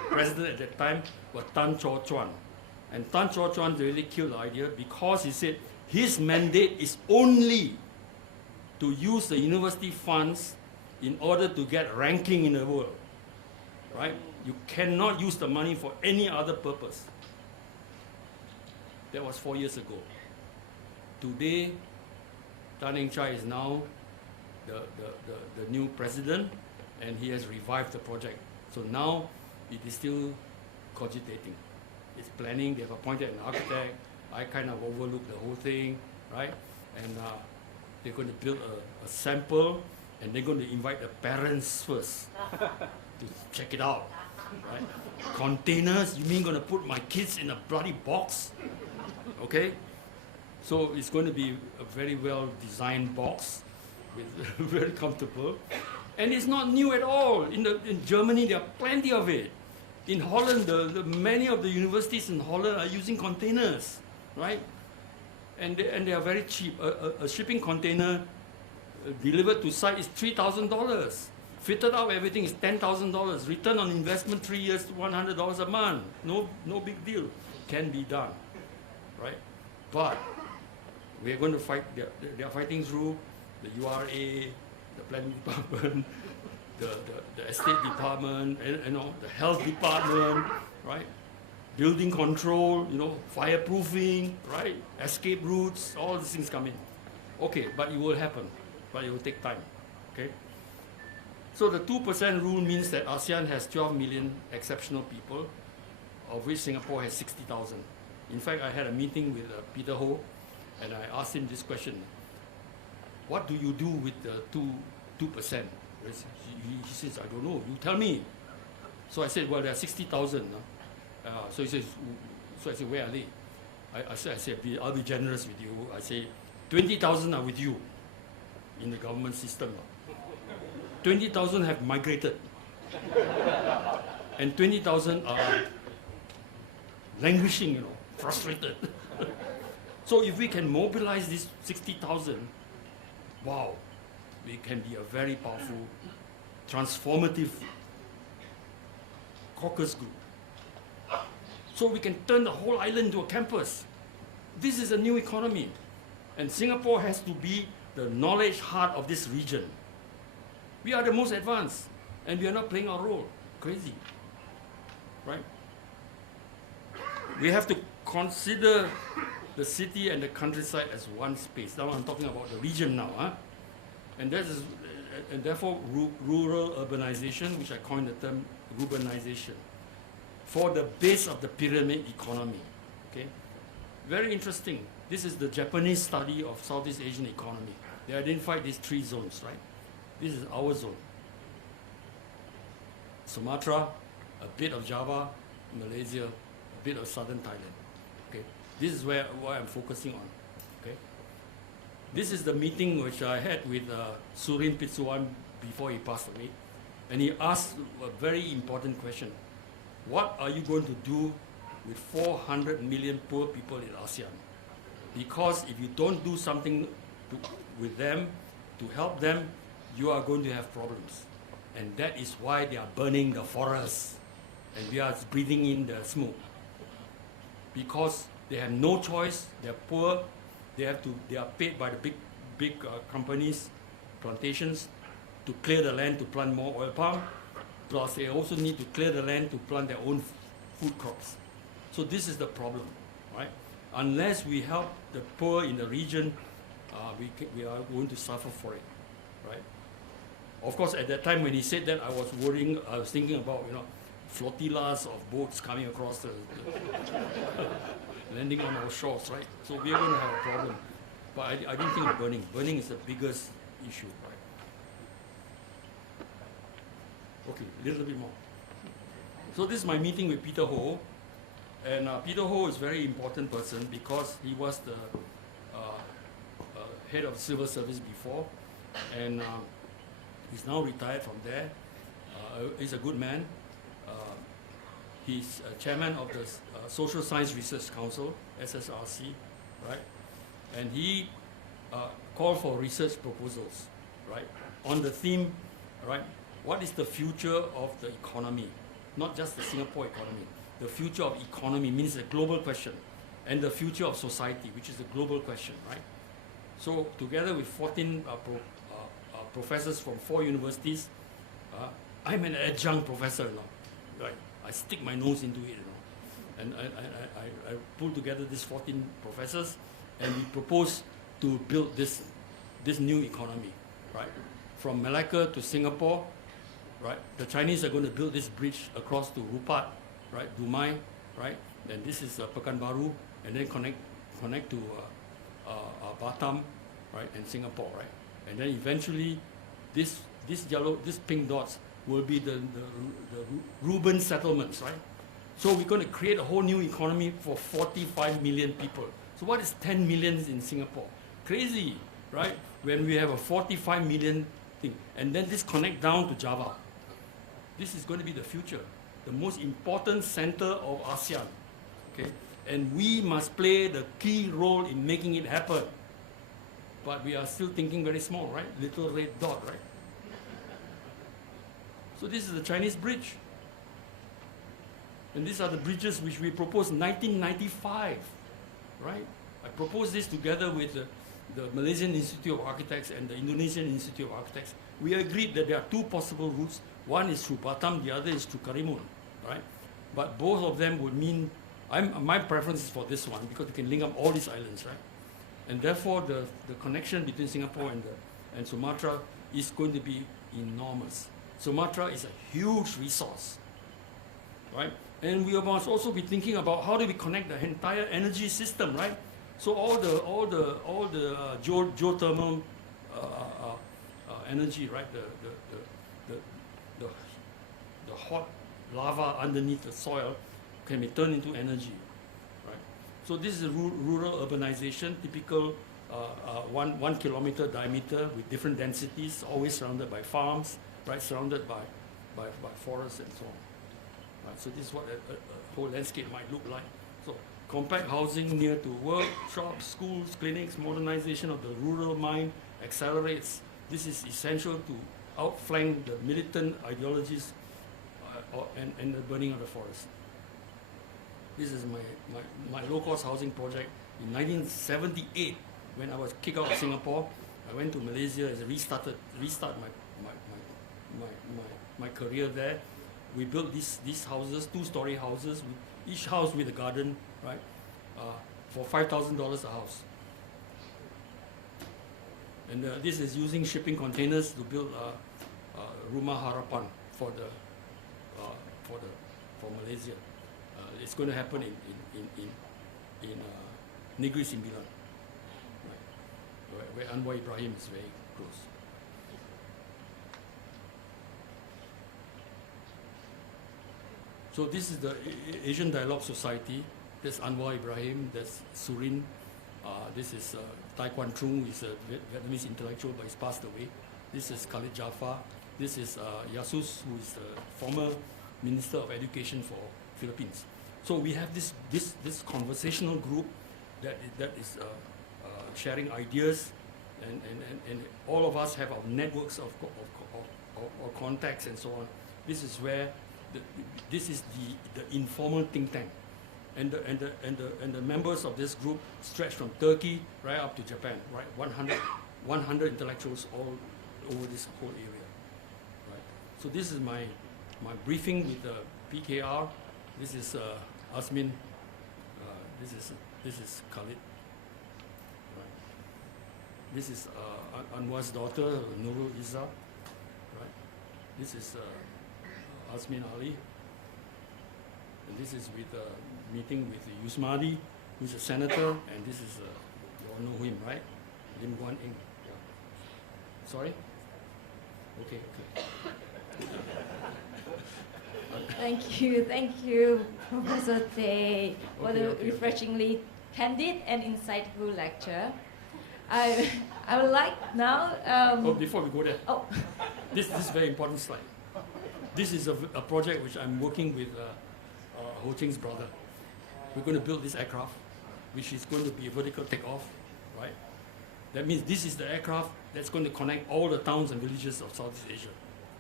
president at that time, was Tan Cho Chuan. And Tan Cho Chuan really killed the idea because he said his mandate is only to use the university funds in order to get ranking in the world, right? You cannot use the money for any other purpose. That was 4 years ago. Today, Tan Eng Chai is now the new president, and he has revived the project. So now it is still cogitating. It's planning. They have appointed an architect. I kind of overlook the whole thing, right? And they're going to build a sample, and they're going to invite the parents first to check it out, right? Containers? You mean going to put my kids in a bloody box? Okay? So it's going to be a very well-designed box, very comfortable. And it's not new at all. In Germany, there are plenty of it. In Holland, many of the universities in Holland are using containers, right? And they are very cheap. A shipping container delivered to site is $3,000. Fitted out, everything is $10,000. Return on investment 3 years, $100 a month. No big deal. Can be done, right? But we are going to fight. They are fighting through the URA, the planning department, the estate department, and the health department, right? Building control, fireproofing, right? Escape routes, all these things come in. Okay, but it will happen, but it will take time. Okay. So the 2% rule means that ASEAN has 12 million exceptional people, of which Singapore has 60,000. In fact, I had a meeting with Peter Ho, and I asked him this question: what do you do with the 2%? He says, I don't know, you tell me. So I said, well, there are 60,000. So he says, so I said, where are they? I said, I'll be generous with you. I say, 20,000 are with you in the government system. 20,000 have migrated. And 20,000 are languishing, frustrated. So if we can mobilize these 60,000, wow, we can be a very powerful, transformative caucus group. So we can turn the whole island into a campus. This is a new economy. And Singapore has to be the knowledge heart of this region. We are the most advanced, and we are not playing our role. Crazy, right? We have to consider the city and the countryside as one space. Now I'm talking about the region now, huh? And therefore rural urbanization, which I coined the term urbanization, for the base of the pyramid economy. Okay, very interesting. This is the Japanese study of Southeast Asian economy. They identified these 3 zones, right? This is our zone. Sumatra, a bit of Java, Malaysia, a bit of southern Thailand. Okay, this is where I'm focusing on. Okay, this is the meeting which I had with Surin Pitsuwan before he passed away, and he asked a very important question: what are you going to do with 400 million poor people in ASEAN? Because if you don't do something with them to help them, you are going to have problems. And that is why they are burning the forests and we are breathing in the smoke. Because they have no choice, they're poor, they are paid by the big companies, plantations, to clear the land to plant more oil palm, plus they also need to clear the land to plant their own food crops. So this is the problem, right? Unless we help the poor in the region, we are going to suffer for it, right? Of course, at that time when he said that, I was worrying, I was thinking about, flotillas of boats coming across the landing on our shores, right? So we are going to have a problem. But I don't think of burning. Burning is the biggest issue, right? Okay, a little bit more. So this is my meeting with Peter Ho. And Peter Ho is a very important person because he was the head of civil service before. And he's now retired from there. He's a good man. He's chairman of the Social Science Research Council, SSRC, right? And he called for research proposals, right? On the theme, right? What is the future of the economy? Not just the Singapore economy. The future of economy means a global question. And the future of society, which is a global question, right? So together with 14 professors from 4 universities, I'm an adjunct professor now, right? I stick my nose into it, and I pulled together these 14 professors, and we propose to build this new economy, right? From Malacca to Singapore, right? The Chinese are going to build this bridge across to Rupat, right? Dumai, right? And this is Pekanbaru, and then connect to Batam, right? And Singapore, right? And then eventually, this pink dots will be the Reuben settlements, right? So we're going to create a whole new economy for 45 million people. So what is 10 million in Singapore? Crazy, right? When we have a 45 million thing. And then this connect down to Java. This is going to be the future. The most important center of ASEAN, okay? And we must play the key role in making it happen. But we are still thinking very small, right? Little red dot, right? So this is the Chinese bridge. And these are the bridges which we proposed in 1995, right? I proposed this together with the Malaysian Institute of Architects and the Indonesian Institute of Architects. We agreed that there are 2 possible routes. One is through Batam, the other is through Karimun, right? But both of them would mean, my preference is for this one because you can link up all these islands, right? And therefore, the connection between Singapore and Sumatra is going to be enormous. Sumatra is a huge resource, right? And we must also be thinking about how do we connect the entire energy system, right? So all the geothermal energy, right? The hot lava underneath the soil can be turned into energy, right? So this is a rural urbanization, typical 1 kilometer diameter with different densities, always surrounded by farms, right? Surrounded by forests and so on. Right? So this is what a whole landscape might look like. So compact housing near to work, shops, schools, clinics, modernization of the rural mind accelerates. This is essential to outflank the militant ideologies and the burning of the forest. This is my low-cost housing project in 1978. When I was kicked out of Singapore, I went to Malaysia and restart my career there. We built these houses, 2-story houses, each house with a garden, right, for $5,000 a house. And this is using shipping containers to build Rumah Harapan for Malaysia. It's going to happen in Negeri Sembilan, right, where Anwar Ibrahim is very close. So this is the Asian Dialogue Society. There's Anwar Ibrahim, there's Surin. This is Tai Quan Trung, who is a Vietnamese intellectual but he's passed away. This is Khalid Jafar. This is Yasus, who is the former Minister of Education for Philippines. So we have this conversational group that is sharing ideas, and all of us have our networks of contacts and so on. This is where this is the informal think tank, and the members of this group stretch from Turkey right up to Japan, right? 100 intellectuals all over this whole area, right? So this is my briefing with the PKR. This is Asmin. This is Khalid. Right. This is Anwar's daughter, Nurul Izzah. Right. This is Asmin Ali. And this is with a meeting with Yusmadi, who's a senator, and this is you all know him, right? Lim Guan Eng. Yeah. Sorry. Okay. Thank you, Professor Tay, for the refreshingly candid and insightful lecture. I would like now. Before we go there, this is a very important slide. This is a project which I'm working with Ho Ching's brother. We're going to build this aircraft, which is going to be a vertical takeoff, right? That means this is the aircraft that's going to connect all the towns and villages of Southeast Asia,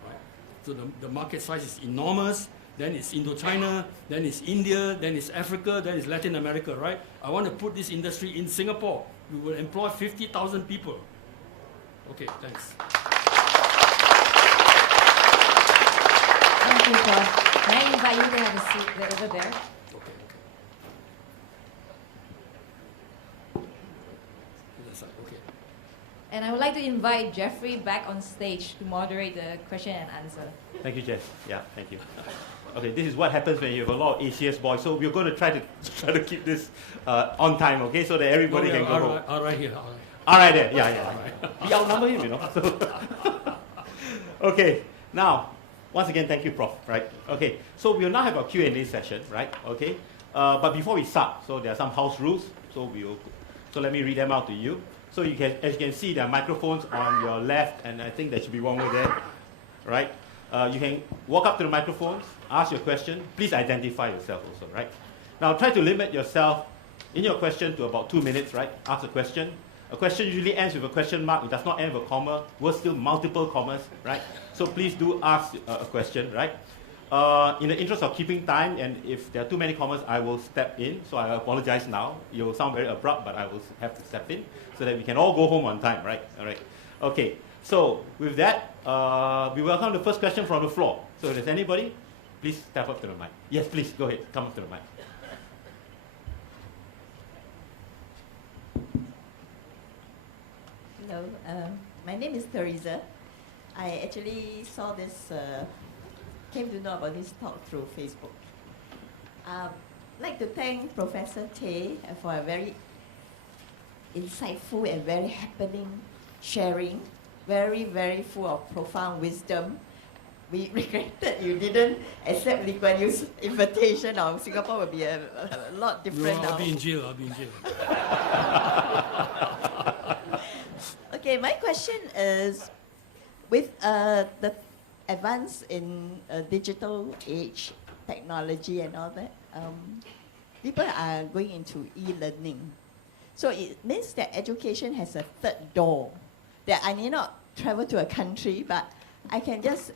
right? So the market size is enormous. Then it's Indochina, then it's India, then it's Africa, then it's Latin America, right? I want to put this industry in Singapore. We will employ 50,000 people. Okay, thanks. Thank you, Prof. May I invite you to have a seat over there? Okay. Okay. And I would like to invite Jeffrey back on stage to moderate the question and answer. Thank you, Jess. Yeah, thank you. Okay, this is what happens when you have a lot of ACS boys. So we're going to try to keep this on time, okay, so that everybody can go home. All right here. All right there. Yeah. We outnumber him, you know. So okay, now once again, thank you, Prof. Right? Okay, so we'll now have a Q&A session, right? Okay, but before we start, so there are some house rules. So let me read them out to you. So you can, as you can see, there are microphones on your left, and I think there should be one more there, right? You can walk up to the microphones, ask your question. Please identify yourself also, right? Now try to limit yourself in your question to about 2 minutes, right? Ask a question. A question usually ends with a question mark. It does not end with a comma. Words still multiple commas, right? So please do ask a question, right? In the interest of keeping time, and if there are too many commas, I will step in. So I apologize now. You'll sound very abrupt, but I will have to step in so that we can all go home on time, right? All right. Okay. So with that, we welcome the first question from the floor. So if there's anybody, please step up to the mic. Yes, please, go ahead. Come up to the mic. Hello, my name is Teresa. I actually saw this, came to know about this talk through Facebook. I'd like to thank Professor Tay for a very insightful and very happening sharing, very, very full of profound wisdom. We regretted you didn't accept Lee Kuan Yew's invitation. Now Singapore will be a lot different now. I'll be in jail. I'll be in jail. Okay, my question is, with the advance in digital age, technology and all that, people are going into e-learning. So it means that education has a third door, that I need not travel to a country, but I can just,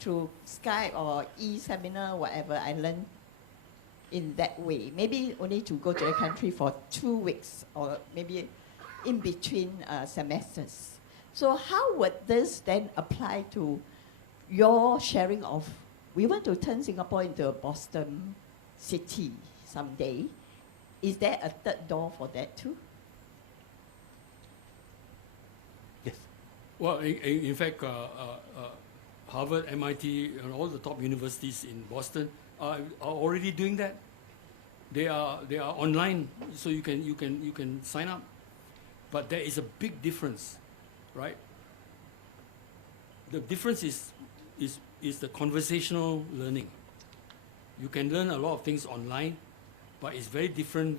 through Skype or e-seminar, whatever, I learn in that way. Maybe only to go to a country for 2 weeks or maybe in between semesters. So how would this then apply to your sharing of, we want to turn Singapore into a Boston city someday. Is there a third door for that too? Yes. Well, in fact, Harvard, MIT, and all the top universities in Boston are already doing that. They are online, so you can sign up. But there is a big difference, right? The difference is the conversational learning. You can learn a lot of things online, but it's very different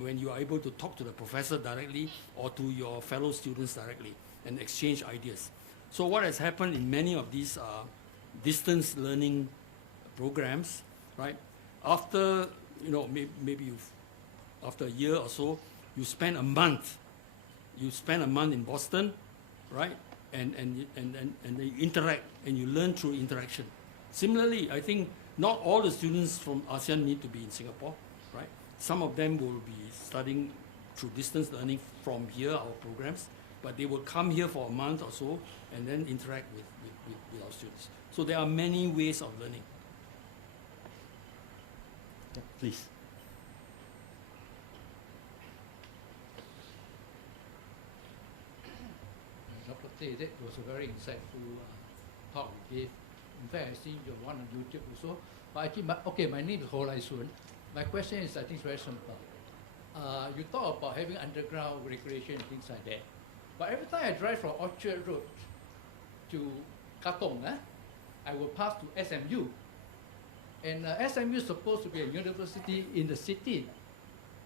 when you are able to talk to the professor directly or to your fellow students directly and exchange ideas. So what has happened in many of these distance learning programs, right? After, maybe after a year or so, you spend a month. You spend a month in Boston, right? And you interact and you learn through interaction. Similarly, I think not all the students from ASEAN need to be in Singapore, right? Some of them will be studying through distance learning from here, our programs, but they will come here for a month or so and then interact with our students. So there are many ways of learning. Yeah, please. Dr. Tay, that was a very insightful talk you gave. In fact, I see you're one on YouTube also. But actually, my name is Ho Lai Soon. My question is, I think, very simple. You talk about having underground recreation and things like that. But every time I drive from Orchard Road to Katong, I will pass to SMU. And SMU is supposed to be a university in the city.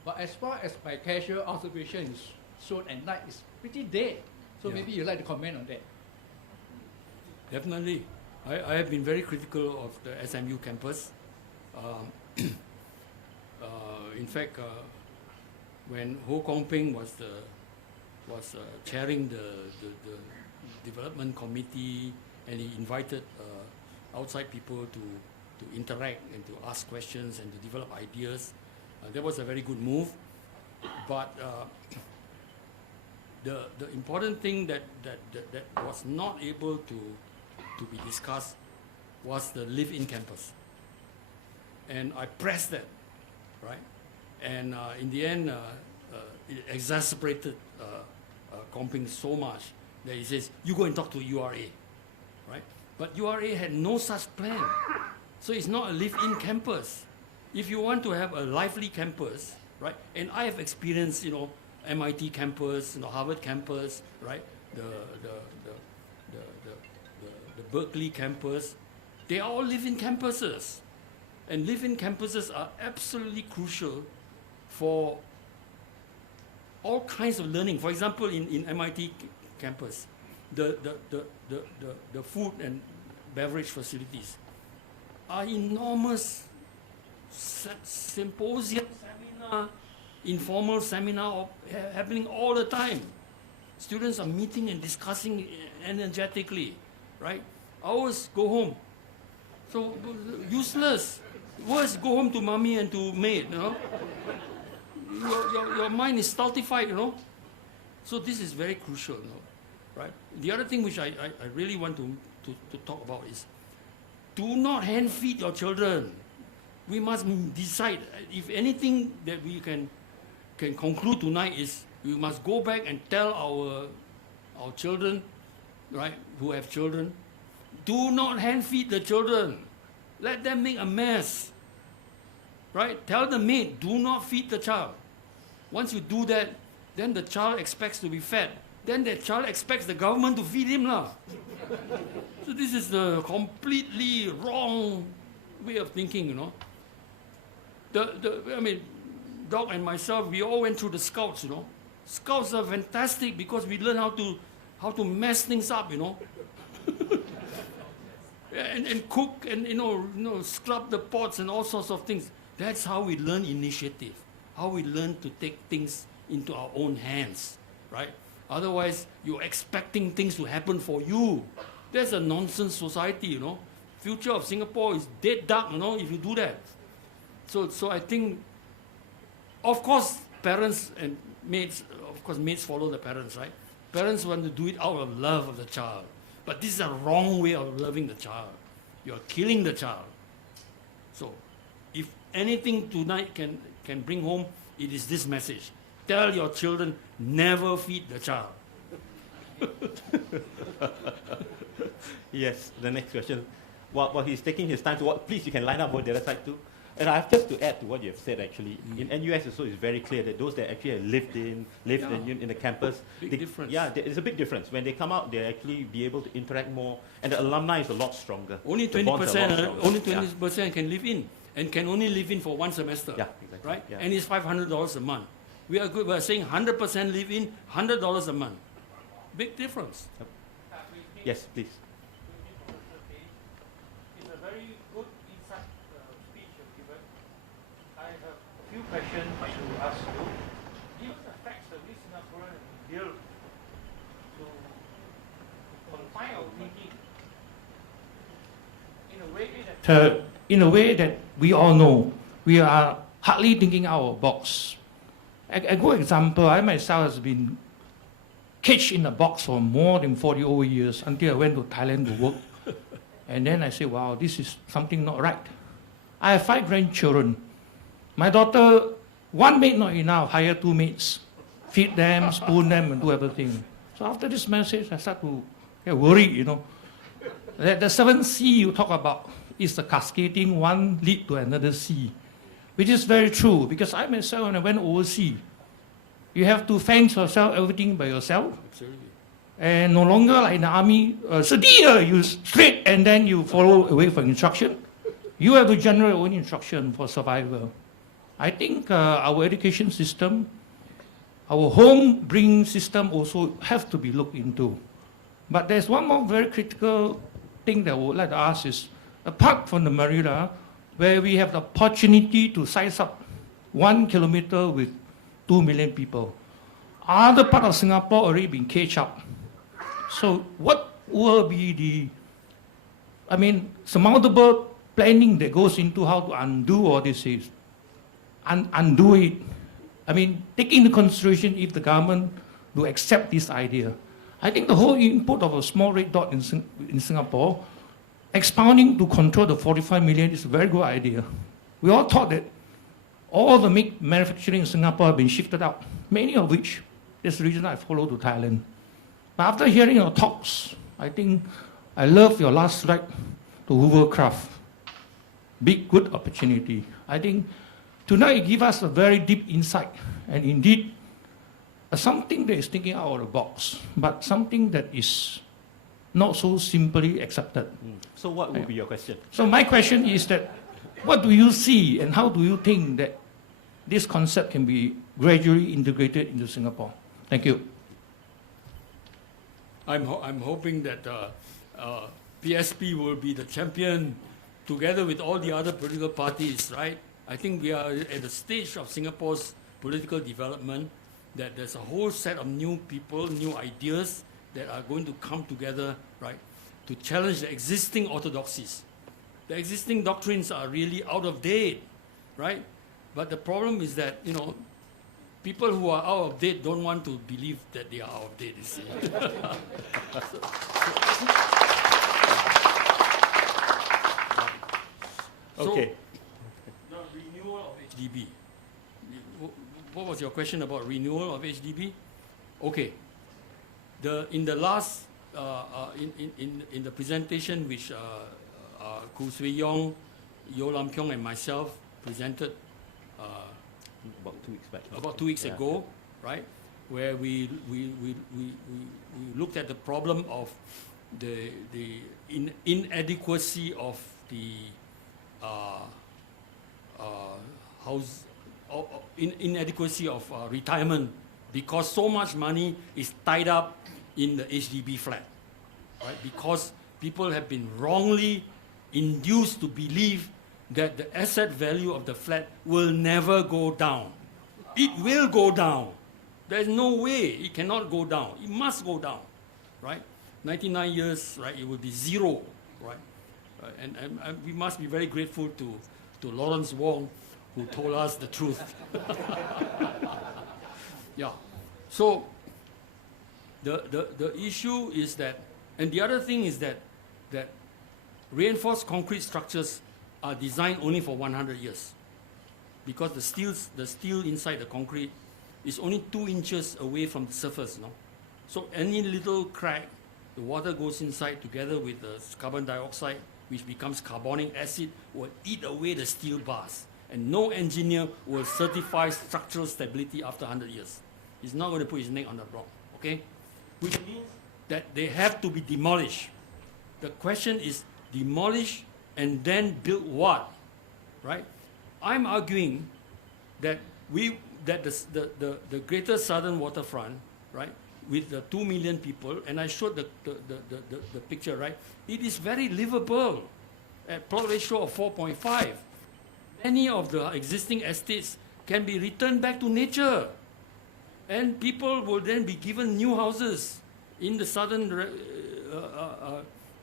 But as far as my casual observation is shown at night, it's pretty dead. So Yeah. maybe you'd like to comment on that. Definitely. I have been very critical of the SMU campus. In fact, when Ho Kong Peng was chairing the development committee, and he invited outside people to interact and to ask questions and to develop ideas, that was a very good move. But the important thing that was not able to be discussed was the live-in campus. And I pressed that, right? And in the end, it exacerbated Komping so much that he says, you go and talk to URA, right? But URA had no such plan. So it's not a live-in campus. If you want to have a lively campus, right? And I have experienced, MIT campus, Harvard campus, right? The Berkeley campus. They are all live-in campuses. And live-in campuses are absolutely crucial for all kinds of learning. For example, in MIT campus, the food and beverage facilities are enormous. Symposium, seminar, informal seminar happening all the time. Students are meeting and discussing energetically, right? Ours go home. So useless. Worse, go home to mommy and to maid, Your mind is stultified, So this is very crucial, right? The other thing which I really want to talk about is, do not hand feed your children. We must decide. If anything that we can conclude tonight is, We must go back and tell our children, right, who have children, do not hand feed the children. Let them make a mess. Right? Tell the maid, do not feed the child. Once you do that, then the child expects to be fed. Then the child expects the government to feed him. So this is the completely wrong way of thinking, you know. I mean, Doc and myself, we all went through the Scouts, you know. Scouts are fantastic because we learn how to mess things up, you know. and cook and, you know, scrub the pots and all sorts of things. That's how we learn initiative, how we learn to take things into our own hands, right? Otherwise, you're expecting things to happen for you. That's a nonsense society, you know. Future of Singapore is dead dark, you know, if you do that. So I think, of course, parents and maids, of course, maids follow the parents, right? Parents want to do it out of love of the child. But this is a wrong way of loving the child. You're killing the child. So, if anything tonight can bring home, it is this message. Tell your children, never feed the child. Yes, the next question. While he's taking his time to please, you can line up on the other side too. And I have just to add to what you have said actually. In NUS also it's very clear that those that actually have lived in the campus. Big difference. Yeah, there's a big difference. When they come out, they actually be able to interact more, and the alumni is a lot stronger. Only The bonds are a lot 20%, stronger. only 20% can live in, and can only live in for one semester. Yeah, exactly. Right? Yeah. And it's $500 a month. We are saying 100% live in, $100 a month. Big difference. Yes, please. It's a very good insight speech you've given. I have a few questions to ask you. Given the fact that we Singaporeans built to confine our thinking in a way that we all know, we are hardly thinking out of the box. A good example, I myself has been caged in a box for more than 40 over years until I went to Thailand to work. And then I said, wow, this is something not right. I have 5 grandchildren. My daughter, 1 maid not enough, hire 2 maids. Feed them, spoon them, and do everything. So after this message, I start to get worried, you know. That the 7th C you talk about is the cascading one lead to another C, which is very true, because I myself, when I went overseas, you have to fence yourself, everything by yourself. Absolutely. And no longer like in the army, Sadia, you straight and then you follow away from instruction. You have to generate your own instruction for survival. I think our education system, our home bringing system also have to be looked into. But there's one more very critical thing that I would like to ask is, apart from the Marina, where we have the opportunity to size up 1 kilometer with 2 million people, other part of Singapore already been caged up. So what will be the, surmountable planning that goes into how to undo all this is? Undo it. Taking into consideration if the government will accept this idea. I think the whole input of a small red dot in Singapore, expounding to control the 45 million is a very good idea. We all thought that all the manufacturing in Singapore have been shifted out, many of which is the reason I follow to Thailand. But after hearing your talks, I think I love your last slide to hovercraft. Big, good opportunity. I think tonight it gives us a very deep insight, and indeed, something that is thinking out of the box, but something that is not so simply accepted. So what would be your question? So my question is that, what do you see and how do you think that this concept can be gradually integrated into Singapore? Thank you. I'm hoping that PSP will be the champion together with all the other political parties, right? I think we are at the stage of Singapore's political development that there's a whole set of new people, new ideas that are going to come together, right, to challenge the existing orthodoxies. The existing doctrines are really out of date, right? But the problem is that, people who are out of date don't want to believe that they are out of date, you see. Okay. The renewal of Hdb. what was your question about renewal of HDB? Okay. In the last in the presentation which Khoo Swee Yong, Yo Lam Kyong, and myself presented About 2 weeks back. about 2 weeks Yeah. ago, right, where we looked at the problem of the inadequacy of the inadequacy of retirement, because so much money is tied up in the HDB flat, right? Because people have been wrongly induced to believe that the asset value of the flat will never go down. It will go down. There's no way it cannot go down. It must go down, right? 99 years, right, it will be zero, right? And we must be very grateful to Lawrence Wong, who told us the truth. Yeah. So the issue is that, and the other thing is that reinforced concrete structures are designed only for 100 years, because the steel inside the concrete is only 2 inches away from the surface, no? So any little crack, the water goes inside together with the carbon dioxide, which becomes carbonic acid, will eat away the steel bars. And no engineer will certify structural stability after 100 years. He's not going to put his neck on the block, okay? Which means that they have to be demolished. The question is, demolish and then build what, right? I'm arguing that the Greater Southern Waterfront, right, with the 2 million people, and I showed the picture, right? It is very livable at plot ratio of 4.5. Many of the existing estates can be returned back to nature, and people will then be given new houses in the southern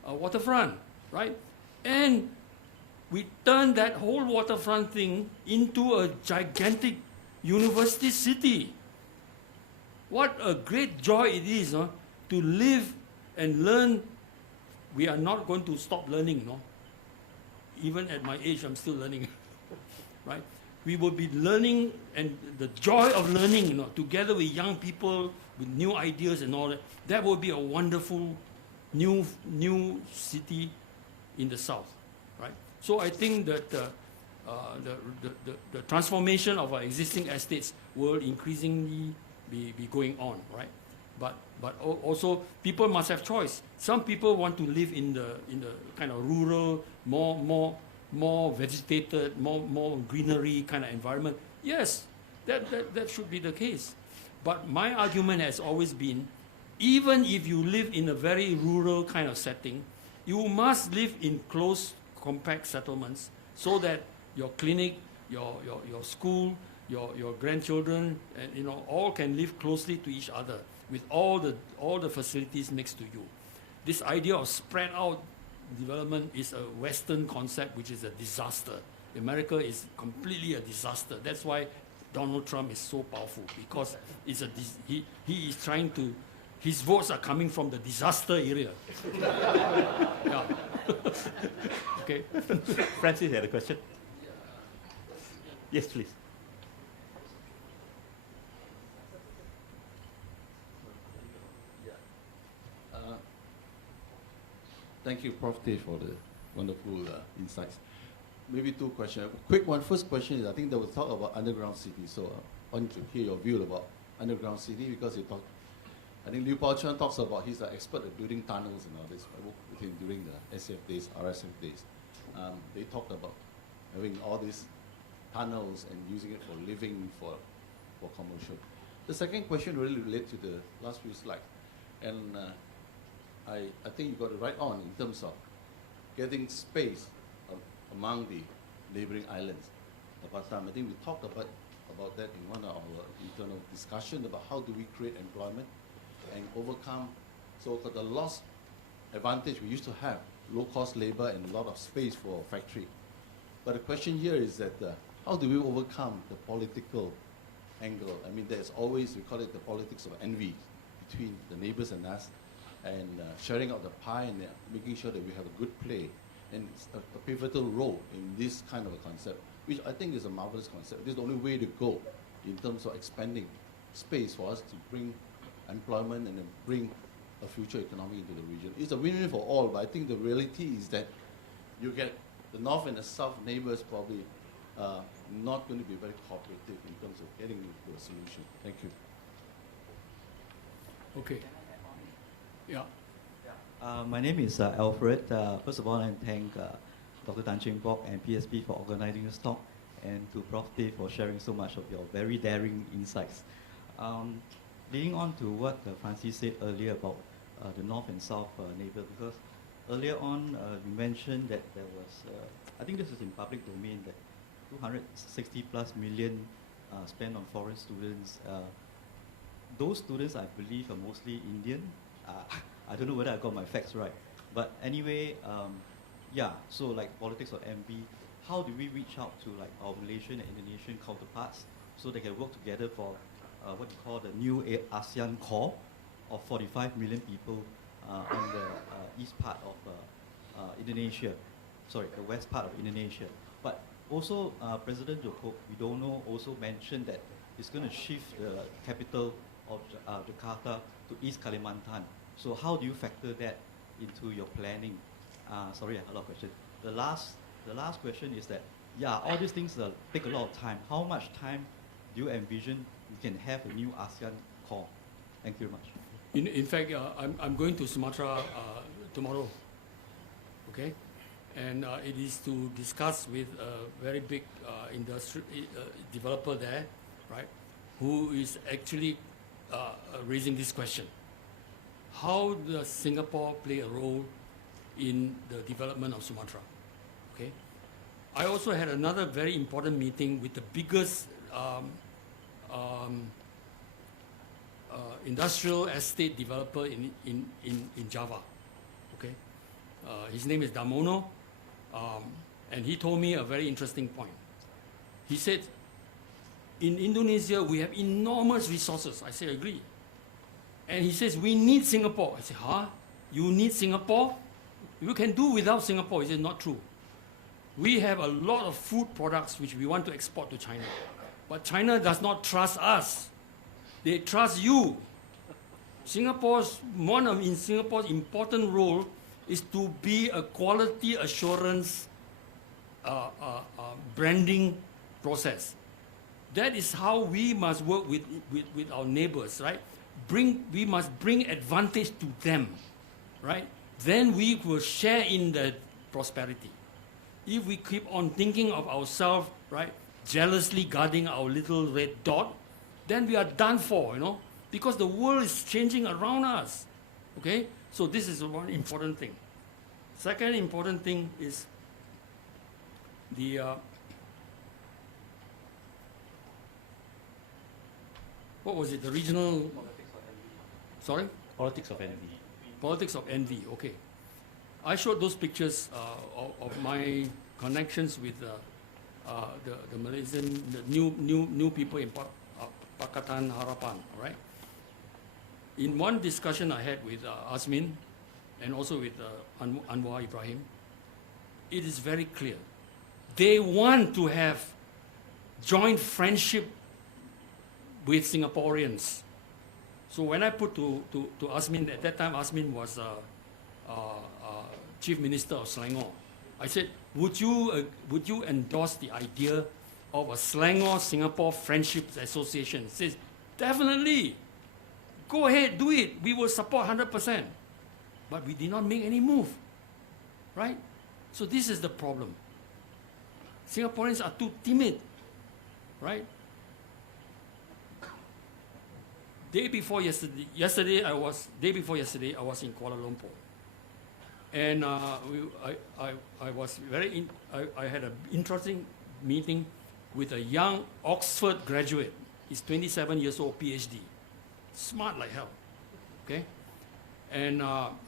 waterfront, right? And we turn that whole waterfront thing into a gigantic university city. What a great joy it is, to live and learn. We are not going to stop learning, no? Even at my age, I'm still learning, right? We will be learning, and the joy of learning, together with young people, with new ideas and all that, that will be a wonderful new city in the south, right? So I think that the transformation of our existing estates will increasingly be going on, right? But also people must have choice. Some people want to live in the kind of rural, more vegetated, more greenery kind of environment. Yes, that should be the case. But my argument has always been, even if you live in a very rural kind of setting, you must live in close, compact settlements, so that your clinic, your school, your grandchildren, and all can live closely to each other with all the facilities next to you. This idea of spread out development is a Western concept, which is a disaster. America is completely a disaster. That's why Donald Trump is so powerful, because he is trying to. His votes are coming from the disaster area. Yeah. Okay. Francis had a question. Yes, please. Thank you, Prof. Tay, for the wonderful insights. Maybe 2 questions. Quick one. First question is, I think there was talk about underground city. So I want to hear your view about underground city, because I think Liu Baochuan talks about, he's an expert at building tunnels and all this. I worked with him during the SF days, RSF days. They talked about having all these tunnels and using it for living, for commercial. The second question really relates to the last few slides. And I think you got it right on in terms of getting space among the neighboring islands of Batam. I think we talked about that in one of our internal discussions about how do we create employment and overcome the lost advantage we used to have, low-cost labor and a lot of space for a factory. But the question here is that how do we overcome the political angle? I mean, there's always, we call it the politics of envy between the neighbors and us, and sharing out the pie and making sure that we have a good play and a pivotal role in this kind of a concept, which I think is a marvelous concept. This is the only way to go in terms of expanding space for us to bring employment and then bring a future economy into the region. It's a win-win for all, but I think the reality is that you get the north and the south neighbors probably not going to be very cooperative in terms of getting to a solution. Thank you. Okay. Yeah. My name is Alfred. First of all, I thank Dr. Tan Cheng Bock and PSP for organizing this talk, and to Prof. Tay for sharing so much of your very daring insights. Leading on to what Francis said earlier about the north and south neighbor, because earlier on you mentioned that there was, I think this is in public domain, that 260 plus million spent on foreign students. Those students, I believe, are mostly Indian. I don't know whether I got my facts right. But anyway, yeah, so like politics of envy, how do we reach out to like our Malaysian and Indonesian counterparts so they can work together for what you call the new ASEAN core of 45 million people on the east part of Indonesia, sorry, the west part of Indonesia. But also President Joko Widodo also mentioned that he's going to shift the capital of Jakarta to East Kalimantan. So how do you factor that into your planning? Sorry, a lot of questions. The last question is that, yeah, all these things take a lot of time. How much time do you envision we can have a new ASEAN core? Thank you very much. In fact, I'm going to Sumatra tomorrow, okay? And it is to discuss with a very big industry developer there, right, who is actually raising this question. How does Singapore play a role in the development of Sumatra? Okay. I also had another very important meeting with the biggest industrial estate developer in Java. Okay. His name is Damono, and he told me a very interesting point. He said, in Indonesia, we have enormous resources. I say, agree. And he says, we need Singapore. I say, huh? You need Singapore? You can do without Singapore. He said, not true. We have a lot of food products which we want to export to China. But China does not trust us. They trust you. One of Singapore's important role is to be a quality assurance branding process. That is how we must work with our neighbors, right? We must bring advantage to them, right? Then we will share in the prosperity. If we keep on thinking of ourselves, right, jealously guarding our little red dot, then we are done for, you know, because the world is changing around us, okay? So this is one important thing. Second important thing is the what was it? The regional. Sorry? Politics of envy. Politics of envy, okay. I showed those pictures of my connections with the Malaysian, the new people in Pakatan Harapan, all right? In one discussion I had with Azmin and also with Anwar Ibrahim, it is very clear. They want to have joint friendship with Singaporeans. So when I put to Azmin, at that time Azmin was Chief Minister of Selangor, I said, would you endorse the idea of a Selangor-Singapore Friendship Association? He says, definitely. Go ahead, do it. We will support 100%. But we did not make any move, right? So this is the problem. Singaporeans are too timid, right? Day before yesterday, I was in Kuala Lumpur, and I had an interesting meeting with a young Oxford graduate. He's 27 years old, PhD, smart like hell, okay? And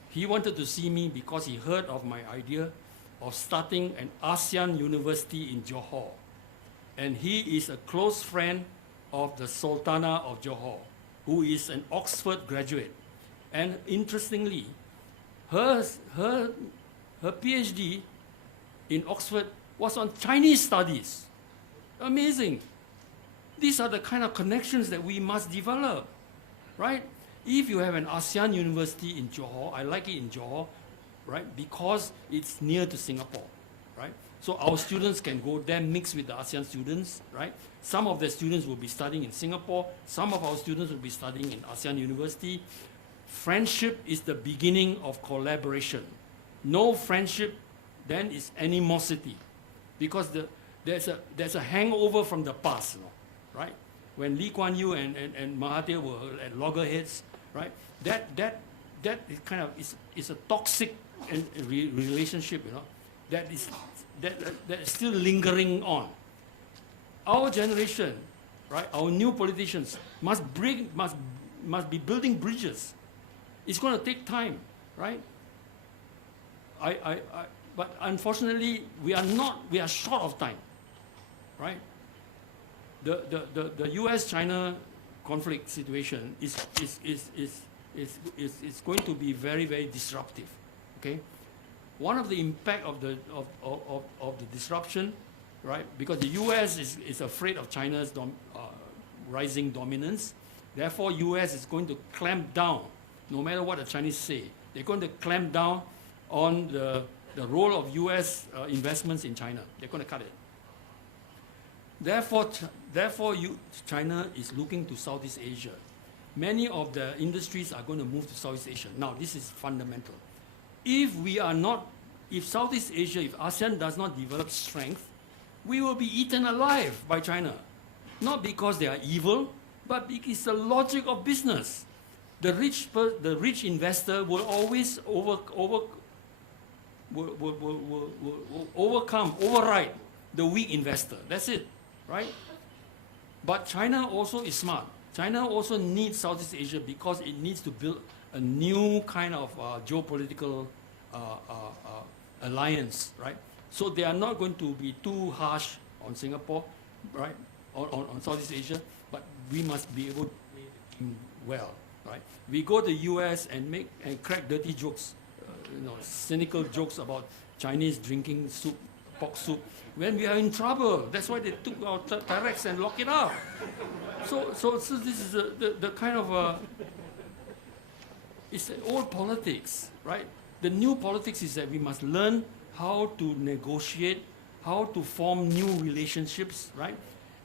he wanted to see me because he heard of my idea of starting an ASEAN university in Johor, and he is a close friend of the Sultana of Johor, who is an Oxford graduate. And interestingly, her PhD in Oxford was on Chinese studies. Amazing. These are the kind of connections that we must develop, right? If you have an ASEAN university in Johor, I like it in Johor, right? Because it's near to Singapore, right? So our students can go there, mix with the ASEAN students, right? Some of the students will be studying in Singapore. Some of our students will be studying in ASEAN University. Friendship is the beginning of collaboration. No friendship, then is animosity, because there's a hangover from the past, you know, right? When Lee Kuan Yew and Mahathir were at loggerheads, right? That is kind of is a toxic relationship, you know, that is still lingering on. Our generation, right? Our new politicians must be building bridges. It's going to take time, right? But unfortunately, we are short of time, right? The U.S.-China conflict situation is going to be very, very disruptive, okay? One of the impact of the disruption, right? Because the U.S. is afraid of China's rising dominance. Therefore, U.S. is going to clamp down, no matter what the Chinese say. They're going to clamp down on the role of U.S. investments in China. They're going to cut it. Therefore, China is looking to Southeast Asia. Many of the industries are going to move to Southeast Asia. Now, this is fundamental. If Southeast Asia, if ASEAN does not develop strength, we will be eaten alive by China. Not because they are evil, but because it's the logic of business. The rich investor will always override the weak investor. That's it, right? But China also is smart. China also needs Southeast Asia because it needs to build a new kind of geopolitical alliance, right? So they are not going to be too harsh on Singapore, right? On Southeast Asia, but we must be able to play the game well, right? We go to the US and crack dirty jokes, cynical jokes about Chinese drinking soup, pork soup, when we are in trouble. That's why they took our Tyrex and locked it up. So this is the kind of it's old politics, right? The new politics is that we must learn how to negotiate, how to form new relationships, right?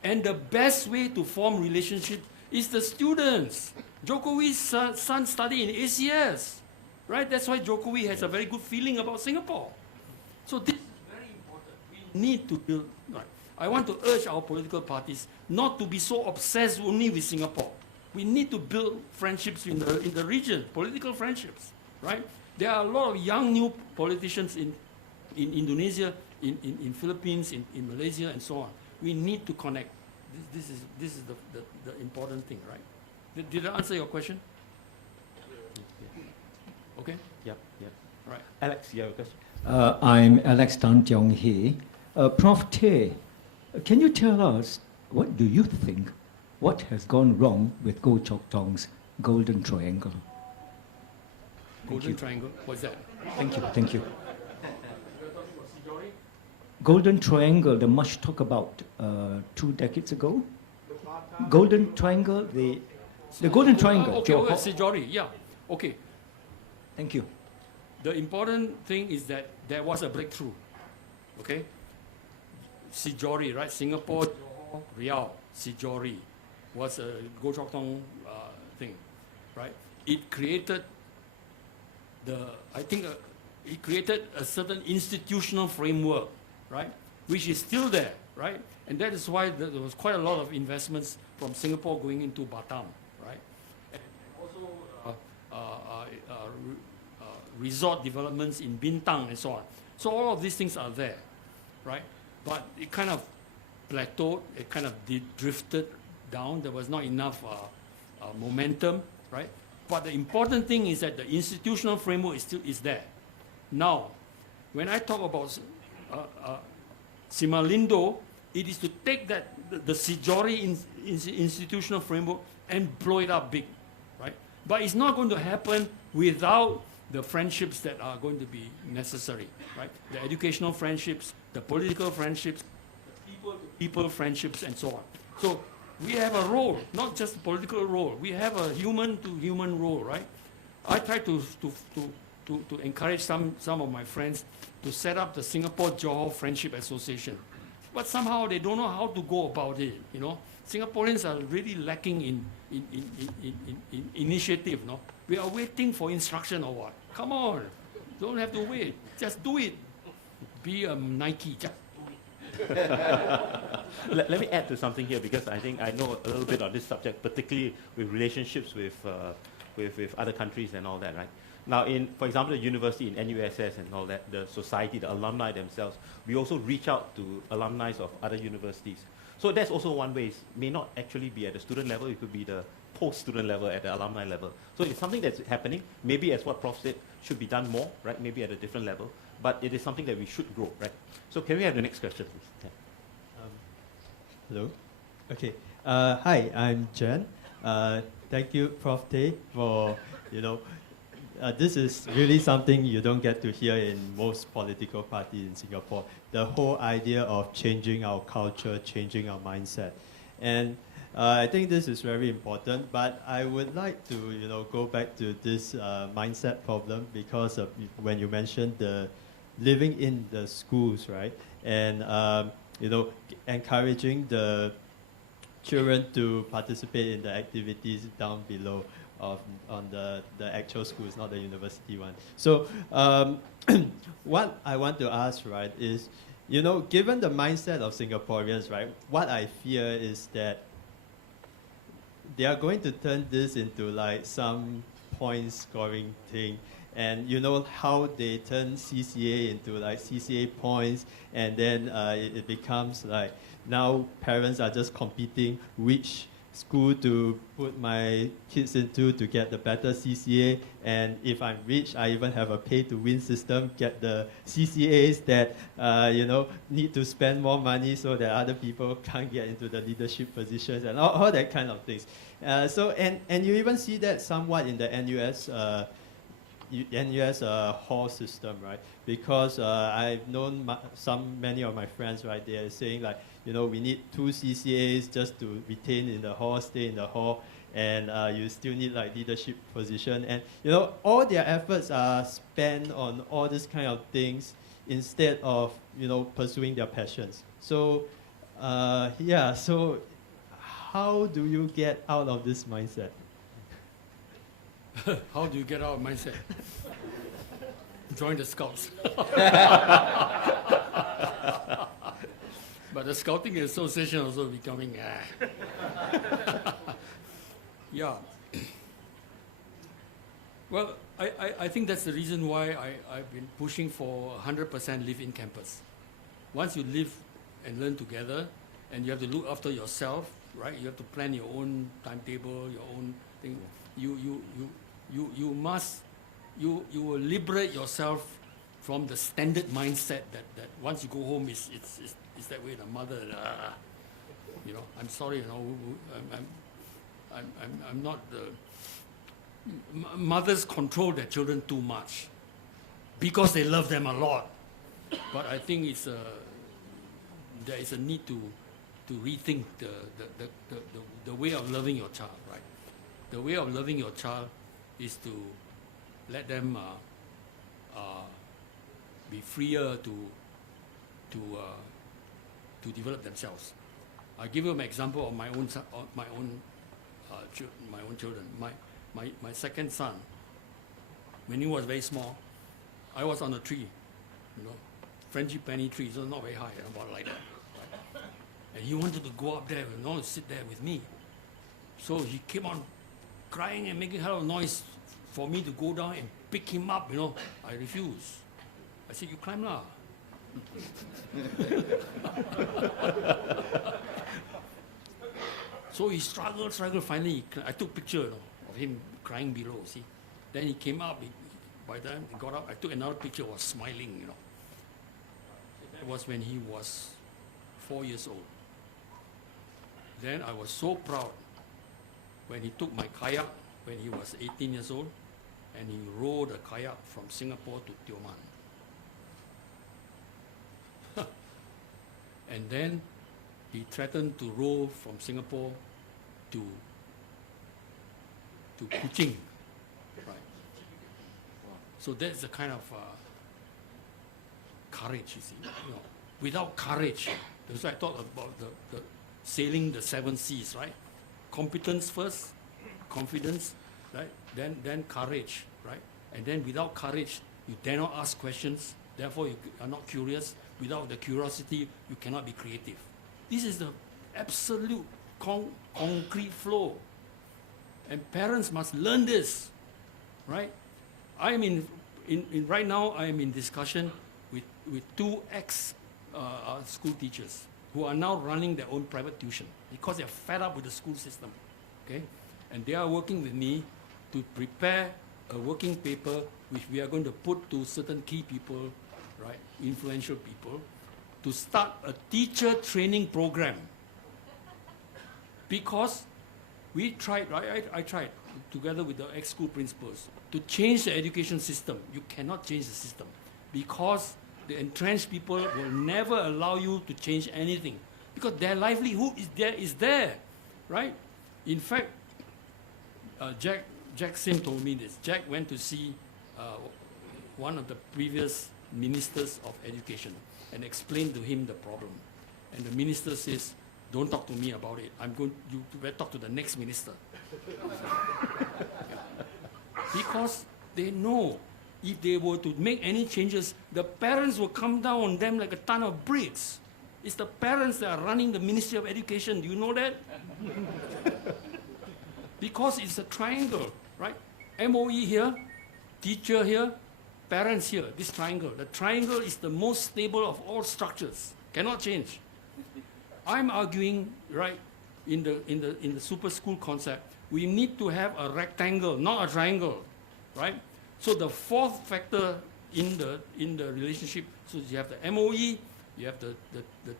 And the best way to form relationships is the students. Jokowi's son studied in ACS, right? That's why Jokowi has a very good feeling about Singapore. So this is very important. We need to build, right? I want to urge our political parties not to be so obsessed only with Singapore. We need to build friendships in the region, political friendships, right? There are a lot of young new politicians in Indonesia, in Philippines, in Malaysia, and so on. We need to connect. This is the important thing, right? Did I answer your question? Okay? Yep. Right. Alex, you have a question? I'm Alex Tan Tiong Hee. Prof. Tay, can you tell us what do you think? What has gone wrong with Goh Chok Tong's Golden Triangle? Golden Triangle? What's that? Thank you. Golden Triangle, the much talk about 2 decades ago. Golden Triangle, the Golden Triangle. Okay, Sijori, yeah. Okay. Thank you. The important thing is that there was a breakthrough. Okay? Sijori, right? Singapore, Johor, Riau, Sijori was a Goh Chok Tong thing, right? It created it created a certain institutional framework, right? Which is still there, right? And that is why there was quite a lot of investments from Singapore going into Batam, right? And also resort developments in Bintang and so on. So all of these things are there, right? But it kind of plateaued, it kind of drifted down. There was not enough momentum, right? But the important thing is that the institutional framework is there. Now, when I talk about Simalindo, it is to take the Sijori institutional framework and blow it up big, right? But it's not going to happen without the friendships that are going to be necessary, right? The educational friendships, the political friendships, the people-to-people friendships, and so on. So We have a role, not just a political role. We have a human-to-human role, right? I try to encourage some of my friends to set up the Singapore-Johor Friendship Association. But somehow they don't know how to go about it, you know. Singaporeans are really lacking in initiative, no? We are waiting for instruction or what? Come on, don't have to wait, just do it. Be a Nike, just do it. Let me add to something here, because I think I know a little bit on this subject, particularly with relationships with other countries and all that, right? Now, for example, the university in NUSS and all that, the society, the alumni themselves, we also reach out to alumni of other universities. So that's also one way. It may not actually be at the student level, it could be the post-student level, at the alumni level. So it's something that's happening, maybe as what Prof said, should be done more, right? Maybe at a different level, but it is something that we should grow, right? So can we have the next question, please? Yeah. Hello. Okay. Hi, I'm Jen. Thank you, Prof. Tay, for, this is really something you don't get to hear in most political parties in Singapore. The whole idea of changing our culture, changing our mindset. And I think this is very important, but I would like to, go back to this mindset problem, because of when you mentioned the living in the schools, right? And, encouraging the children to participate in the activities down below on the actual schools, not the university one. So what I want to ask, right, is, given the mindset of Singaporeans, right, what I fear is that they are going to turn this into like some point scoring thing. And you know how they turn CCA into like CCA points, and then it becomes like now parents are just competing which school to put my kids into to get the better CCA. And if I'm rich, I even have a pay-to-win system, get the CCAs that need to spend more money so that other people can't get into the leadership positions, and all that kind of things. And you even see that somewhat in the NUS hall system, right? Because I've known many of my friends, right? They are saying like, we need 2 CCAs just to retain in the hall, stay in the hall, and you still need like leadership position. And all their efforts are spent on all these kind of things instead of pursuing their passions. So so how do you get out of this mindset? How do you get out of mindset? Join the Scouts. But the Scouting Association also becoming yeah. Well, I think that's the reason why I've been pushing for 100% live-in campus. Once you live and learn together, and you have to look after yourself, right? You have to plan your own timetable, your own thing. You will liberate yourself from the standard mindset that once you go home it's that way. The mother, I'm sorry, I'm not the mothers control their children too much because they love them a lot. But I think there is a need to rethink the way of loving your child, right? The way of loving your child is to let them be freer to develop themselves. I give you an example of my own children. My second son, when he was very small, I was on a tree, frangipani tree, so not very high, about like that. And he wanted to go up there and sit there with me. So he came on crying and making a hell of a noise for me to go down and pick him up, I refused. I said, you climb lah. So he struggled, finally I took picture of him crying below, see. Then he came up, by the time he got up, I took another picture, was smiling, That was when he was 4 years old. Then I was so proud when he took my kayak when he was 18 years old, and he rowed a kayak from Singapore to Tioman. And then he threatened to row from Singapore to Kuching. Right. So that's the kind of courage, you see. You know, without courage, that's why I thought about the sailing the 7 seas, right? Competence first, confidence, right? Then courage, right? And then without courage, you dare not ask questions. Therefore, you are not curious. Without the curiosity, you cannot be creative. This is the absolute concrete flow. And parents must learn this, right? I am right now, I am in discussion with 2 school teachers who are now running their own private tuition because they're fed up with the school system, okay? And they are working with me to prepare a working paper which we are going to put to certain key people, right, influential people, to start a teacher training program. Because we tried, right, I tried, together with the ex-school principals, to change the education system. You cannot change the system because the entrenched people will never allow you to change anything because their livelihood is there, right? In fact, Jack Sim told me this. Jack went to see one of the previous ministers of education and explained to him the problem. And the minister says, don't talk to me about it. You better talk to the next minister. Because they know if they were to make any changes, the parents will come down on them like a ton of bricks. It's the parents that are running the Ministry of Education. Do you know that? Because it's a triangle, right? MOE here, teacher here, parents here, this triangle. The triangle is the most stable of all structures. Cannot change. I'm arguing, right, in the super school concept, we need to have a rectangle, not a triangle, right? So the 4th factor in the relationship, so you have the MOE, you have the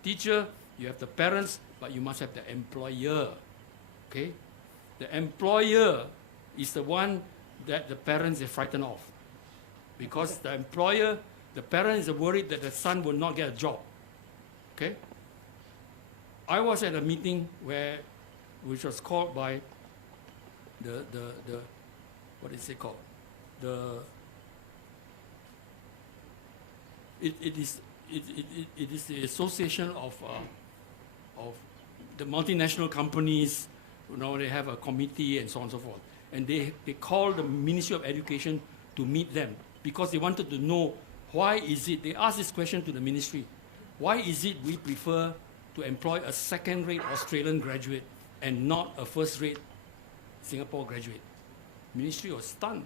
teacher, you have the parents, but you must have the employer, okay? The employer is the one that the parents are frightened of. Because the employer, the parents are worried that the son will not get a job, okay? I was at a meeting which was called by the what is it called? It is the association of the multinational companies. You know, they have a committee and so on and so forth. And they called the Ministry of Education to meet them because they wanted to know why is it, they asked this question to the ministry, why is it we prefer to employ a second-rate Australian graduate and not a first-rate Singapore graduate? Ministry was stunned.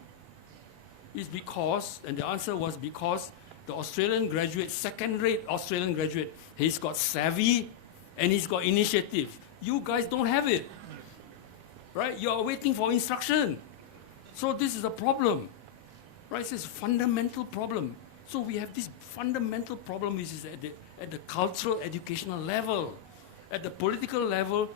It's because, and the answer was because the Australian graduate, second-rate Australian graduate, he's got savvy and he's got initiative. You guys don't have it, right? You are waiting for instruction. So this is a problem, right? It's a fundamental problem. So we have this fundamental problem which is at the cultural educational level. At the political level,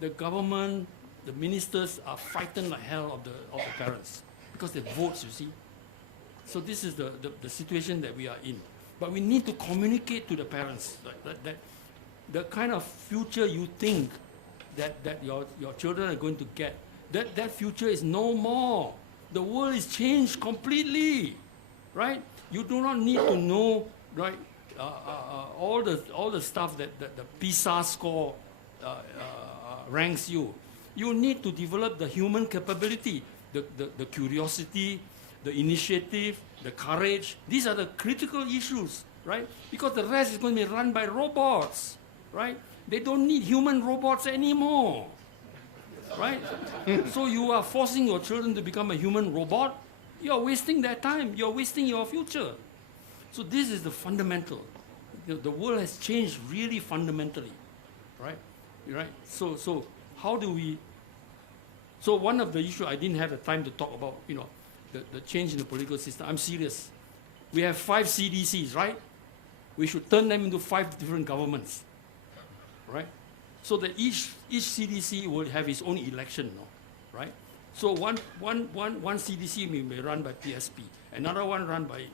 the government, the ministers are frightened like hell of the parents because they vote, you see. So this is the situation that we are in. But we need to communicate to the parents that the kind of future you think that your children are going to get, that future is no more. The world is changed completely, right? You do not need to know, right, all the stuff that the PISA score ranks you. You need to develop the human capability, the curiosity, the initiative, the courage. These are the critical issues, right? Because the rest is going to be run by robots, right? They don't need human robots anymore, right? So you are forcing your children to become a human robot. You are wasting their time. You are wasting your future. So this is the fundamental. The world has changed really fundamentally, right? Right. So how do we? So one of the issues I didn't have the time to talk about, you know, the change in the political system. I'm serious. We have 5 CDCs, right? We should turn them into 5 different governments, right? So that each CDC will have its own election, no? Right? So one CDC may be run by PSP, another one run by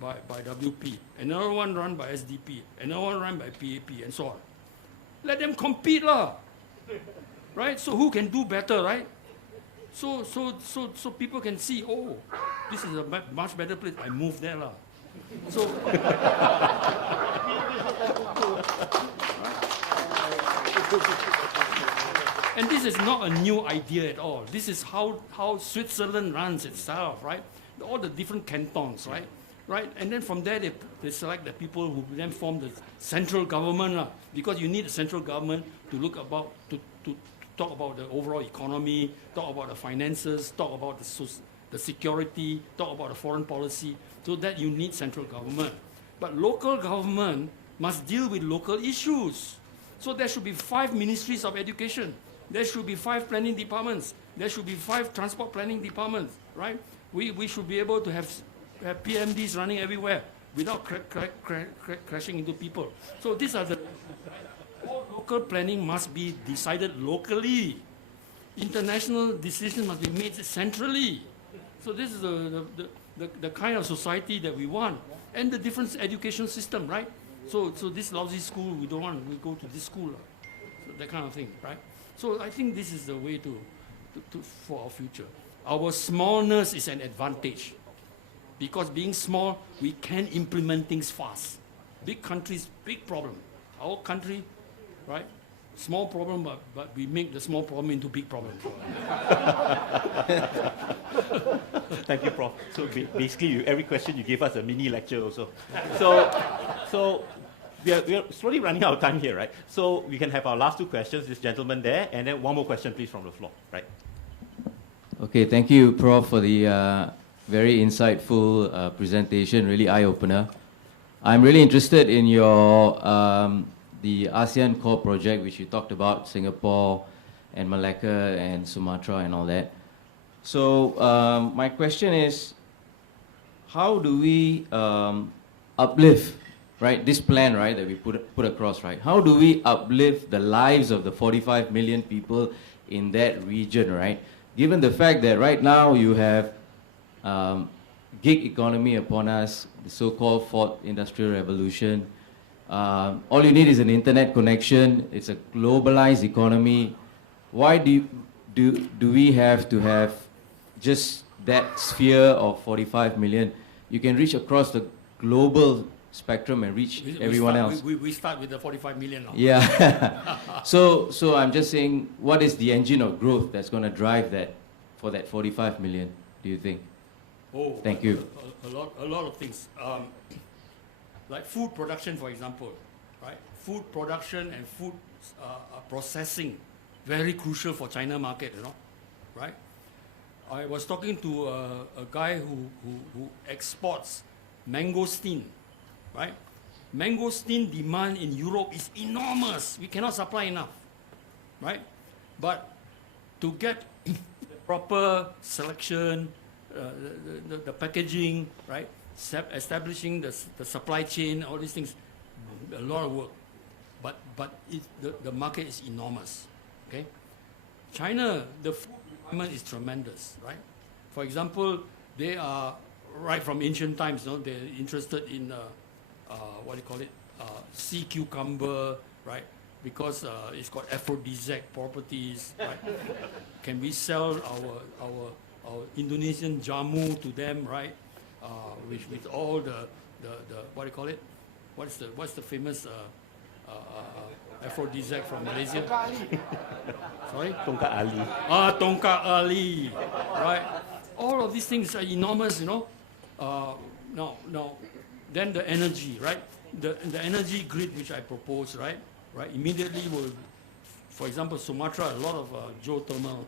by WP, another one run by SDP, another one run by PAP, and so on. Let them compete lah, right? So who can do better, right? So people can see, oh, this is a much better place. I move there lah. So. And this is not a new idea at all. This is how Switzerland runs itself, right? All the different cantons, right? Right? And then from there, they select the people who then form the central government, because you need a central government to look about, to talk about the overall economy, talk about the finances, talk about the security, talk about the foreign policy. So that you need central government. But local government must deal with local issues. So there should be 5 ministries of education. There should be 5 planning departments. There should be 5 transport planning departments, right? We should be able to have PMDs running everywhere without crashing into people. So these are the... All local planning must be decided locally. International decisions must be made centrally. So this is the kind of society that we want. And the different education system, right? So this lousy school, we don't want, we go to this school. So that kind of thing, right? So I think this is the way for our future. Our smallness is an advantage. Because being small, we can implement things fast. Big countries, big problem. Our country, right? Small problem, but we make the small problem into big problem. Thank you, Prof. So basically, every question you gave us a mini lecture also. So we are slowly running out of time here, right? So we can have our last 2 questions, this gentleman there, and then one more question, please, from the floor, right? Okay, thank you, Prof, for the very insightful presentation, really eye-opener. I'm really interested in your the ASEAN Core project, which you talked about, Singapore and Malacca and Sumatra and all that. So my question is, how do we uplift, right, this plan, right, that we put across, right? How do we uplift the lives of the 45 million people in that region, right? Given the fact that right now you have gig economy upon us, the so-called 4th Industrial Revolution. All you need is an internet connection. It's a globalized economy. Why do we have to have just that sphere of 45 million? You can reach across the global spectrum and reach everyone else. We start with the 45 million now. Yeah. so I'm just saying, what is the engine of growth that's going to drive that for that 45 million, do you think? Oh, thank you. A lot of things. Like food production, for example, right? Food production and food processing, very crucial for China market, you know, right? I was talking to a guy who exports mangosteen, right? Mangosteen demand in Europe is enormous. We cannot supply enough, right? But to get the proper selection, the packaging, right? Establishing the supply chain, all these things, a lot of work. But the market is enormous, okay? China, the food requirement is tremendous, right? For example, they are, right from ancient times, you know, they're interested in, what do you call it, sea cucumber, right? Because it's got aphrodisiac properties, right? Can we sell our Indonesian jamu to them, right? With all the what do you call it? What's the famous aphrodisiac from Malaysia? Sorry? Tongkat Ali. Tongkat Ali, right? All of these things are enormous, you know. Now, then the energy, right? The energy grid which I propose, right? Immediately will, for example, Sumatra, a lot of geothermal,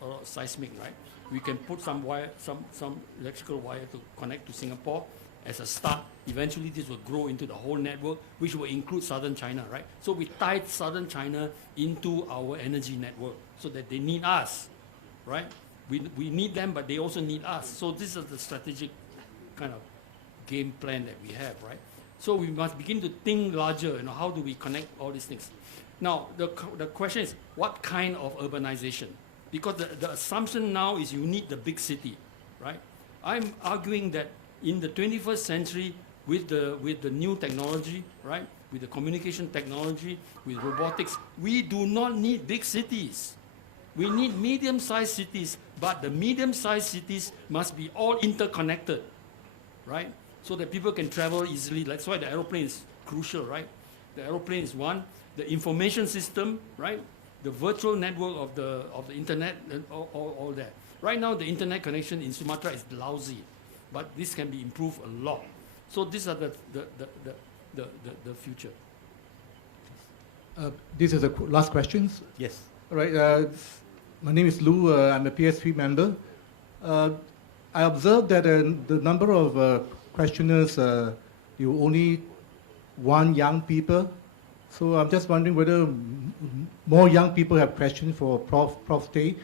a lot of seismic, right? We can put some wire, some electrical wire to connect to Singapore as a start. Eventually, this will grow into the whole network, which will include southern China, right? So we tie southern China into our energy network so that they need us, right? We need them, but they also need us. So this is the strategic kind of game plan that we have, right? So we must begin to think larger, you know, how do we connect all these things? Now, the question is, what kind of urbanization? Because the assumption now is you need the big city, right? I'm arguing that in the 21st century with the new technology, right? With the communication technology, with robotics, we do not need big cities. We need medium-sized cities, but the medium-sized cities must be all interconnected, right? So that people can travel easily. That's why the aeroplane is crucial, right? The aeroplane is one. The information system, right? The virtual network of the internet and all that. Right now, the internet connection in Sumatra is lousy, but this can be improved a lot. So these are the future. This is the last questions. Yes. All right. My name is Lou. I'm a PSP member. I observed that the number of questioners, you only one young people. So I'm just wondering whether more young people have questions for Prof. Tay.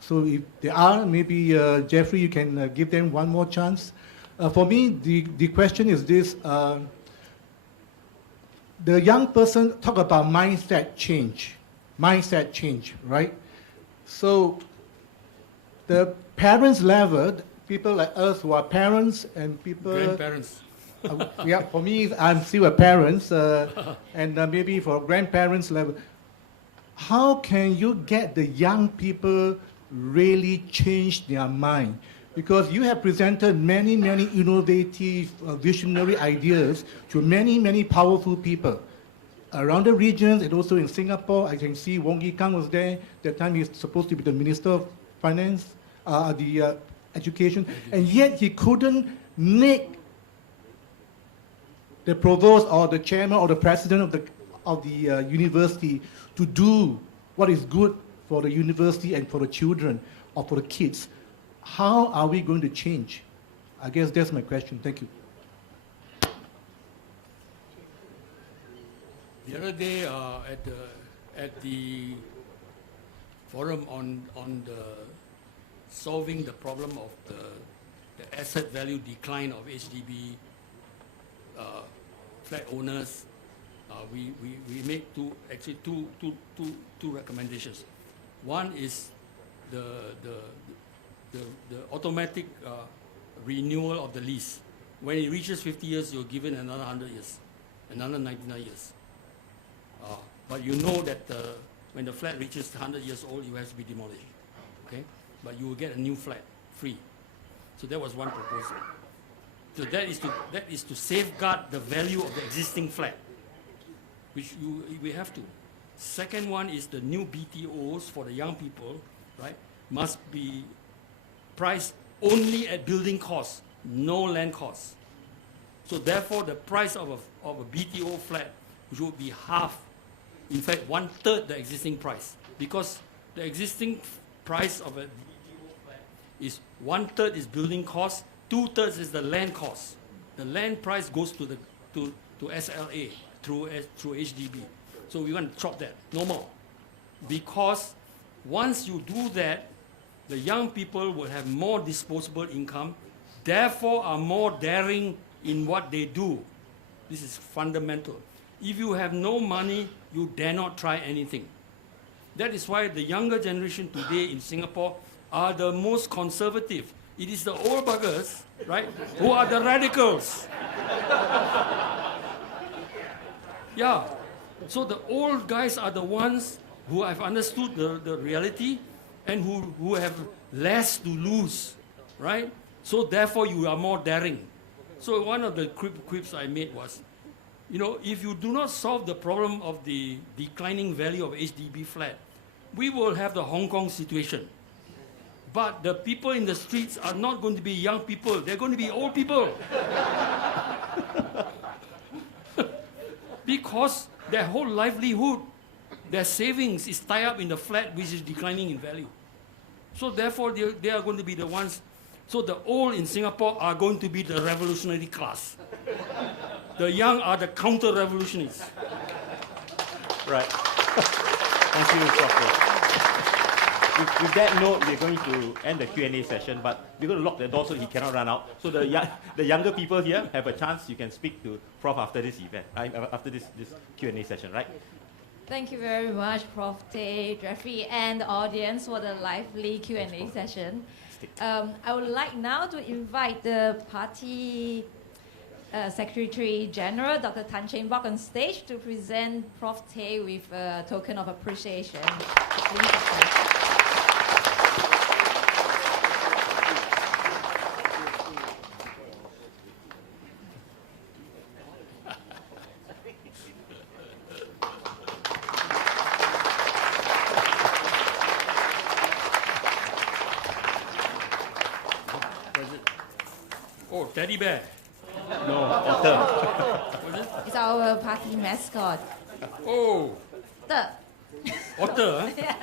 So if there are, maybe Jeffrey, you can give them one more chance. For me, the question is this. The young person talk about mindset change, right? So the parents level, people like us who are parents and people... Grandparents. Yeah, for me, I'm still a parent, and maybe for grandparents level. How can you get the young people really change their mind? Because you have presented many, many innovative, visionary ideas to many, many powerful people around the regions and also in Singapore. I can see Wong Yi Kang was there. That time he's supposed to be the Minister of Finance, the Education, and yet he couldn't make the provost or the chairman or the president of the university to do what is good for the university and for the children or for the kids. How are we going to change? I guess that's my question. Thank you. The other day at the forum on the solving the problem of the asset value decline of HDB flat owners, we made two recommendations. One is the automatic renewal of the lease. When it reaches 50 years, you're given another 100 years, another 99 years. But you know that when the flat reaches 100 years old, it has to be demolished. Okay? But you will get a new flat free. So that was one proposal. So that is to safeguard the value of the existing flat, which we have to. Second one is the new BTOs for the young people, right? Must be priced only at building costs, no land costs. So therefore, the price of a BTO flat would be half, in fact, 1/3 the existing price, because the existing price of a BTO flat is 1/3 is building costs, 2/3 is the land cost. The land price goes to SLA through HDB. So we want to chop that, no more. Because once you do that, the young people will have more disposable income, therefore are more daring in what they do. This is fundamental. If you have no money, you dare not try anything. That is why the younger generation today in Singapore are the most conservative. It is the old buggers, right, who are the radicals. Yeah. So the old guys are the ones who have understood the reality and who have less to lose, right? So therefore you are more daring. So one of the quips I made was, you know, if you do not solve the problem of the declining value of HDB flat, we will have the Hong Kong situation. But the people in the streets are not going to be young people, they're going to be old people. Because their whole livelihood, their savings is tied up in the flat which is declining in value. So therefore they are going to be the ones, so the old in Singapore are going to be the revolutionary class. The young are the counter-revolutionaries. Right. Thank you, Prof. With that note, we're going to end the Q&A session, but we're going to lock the door so he cannot run out. So the younger people here have a chance. You can speak to Prof after this event, after this Q&A session, right? Thank you very much, Prof. Tay, Jeffrey, and the audience for the lively Q&A session. Fantastic. I would like now to invite the party Secretary General, Dr. Tan Cheng Bok, on stage to present Prof. Tay with a token of appreciation. Oh, teddy bear. No, otter. Was it? It's our party mascot. Oh, The otter. Huh? yeah.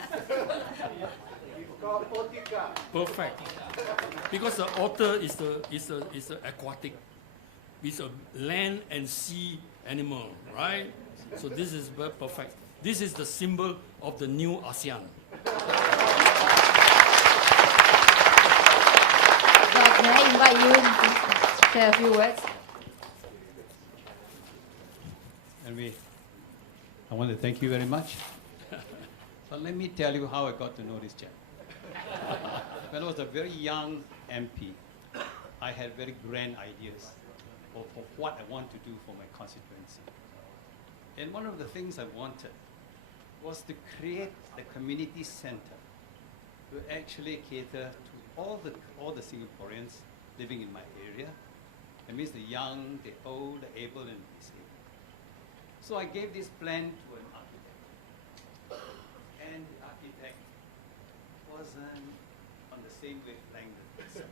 Perfect. Because the otter is the aquatic. It's a land and sea animal, right? So this is very perfect. This is the symbol of the new ASEAN. May I invite you to share a few words? Anyway, I want to thank you very much. So let me tell you how I got to know this chap. When I was a very young MP, I had very grand ideas of what I want to do for my constituency. And one of the things I wanted was to create a community center to actually cater to all the Singaporeans living in my area. That means the young, the old, the able, and the disabled. So I gave this plan to an architect. And the architect wasn't on the same wavelength as myself.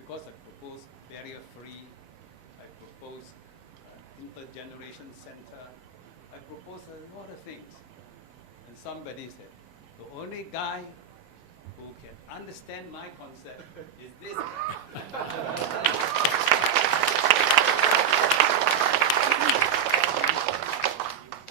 Because I proposed barrier-free, I proposed intergeneration center, I proposed a lot of things. And somebody said, the only guy who can understand my concept is this guy.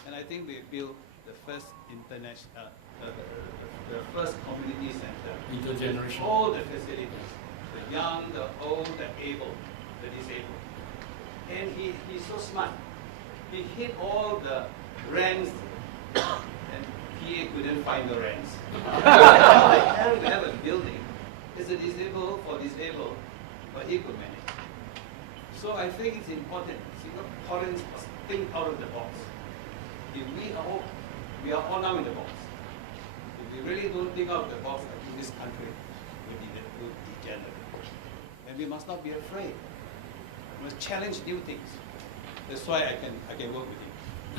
And I think we built the first international, the first community center. Intergeneration. All the facilities, the young, the old, the able, the disabled. And he's so smart. He hit all the ranks, and PA couldn't find the ranks. How the hell we have a building? It's a disabled for disabled, but he could manage. So I think it's important. Singaporeans must think out of the box. If we are all now in the box. If we really don't think out of the box, I think this country will degenerate. And we must not be afraid. We must challenge new things. That's why I can work with you.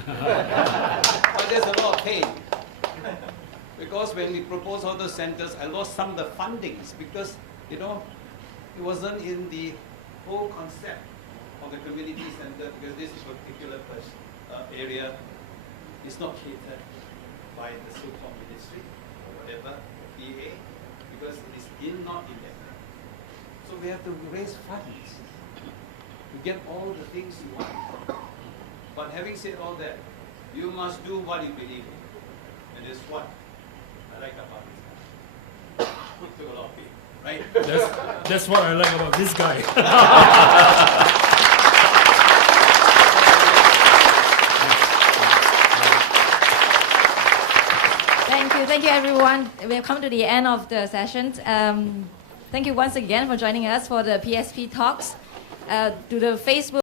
But there's a lot of pain. Because when we proposed all those centers, I lost some of the fundings because, it wasn't in the whole concept of the community center because this particular area is not catered by the so-called ministry or whatever, PA, because it is not in there. So we have to raise funds to get all the things you want. But having said all that, you must do what you believe in. And that's what I like about this guy. It took a lot of pain, right? That's what I like about this guy. Thank you everyone. We have come to the end of the session. Thank you once again for joining us for the PSP talks. To the Facebook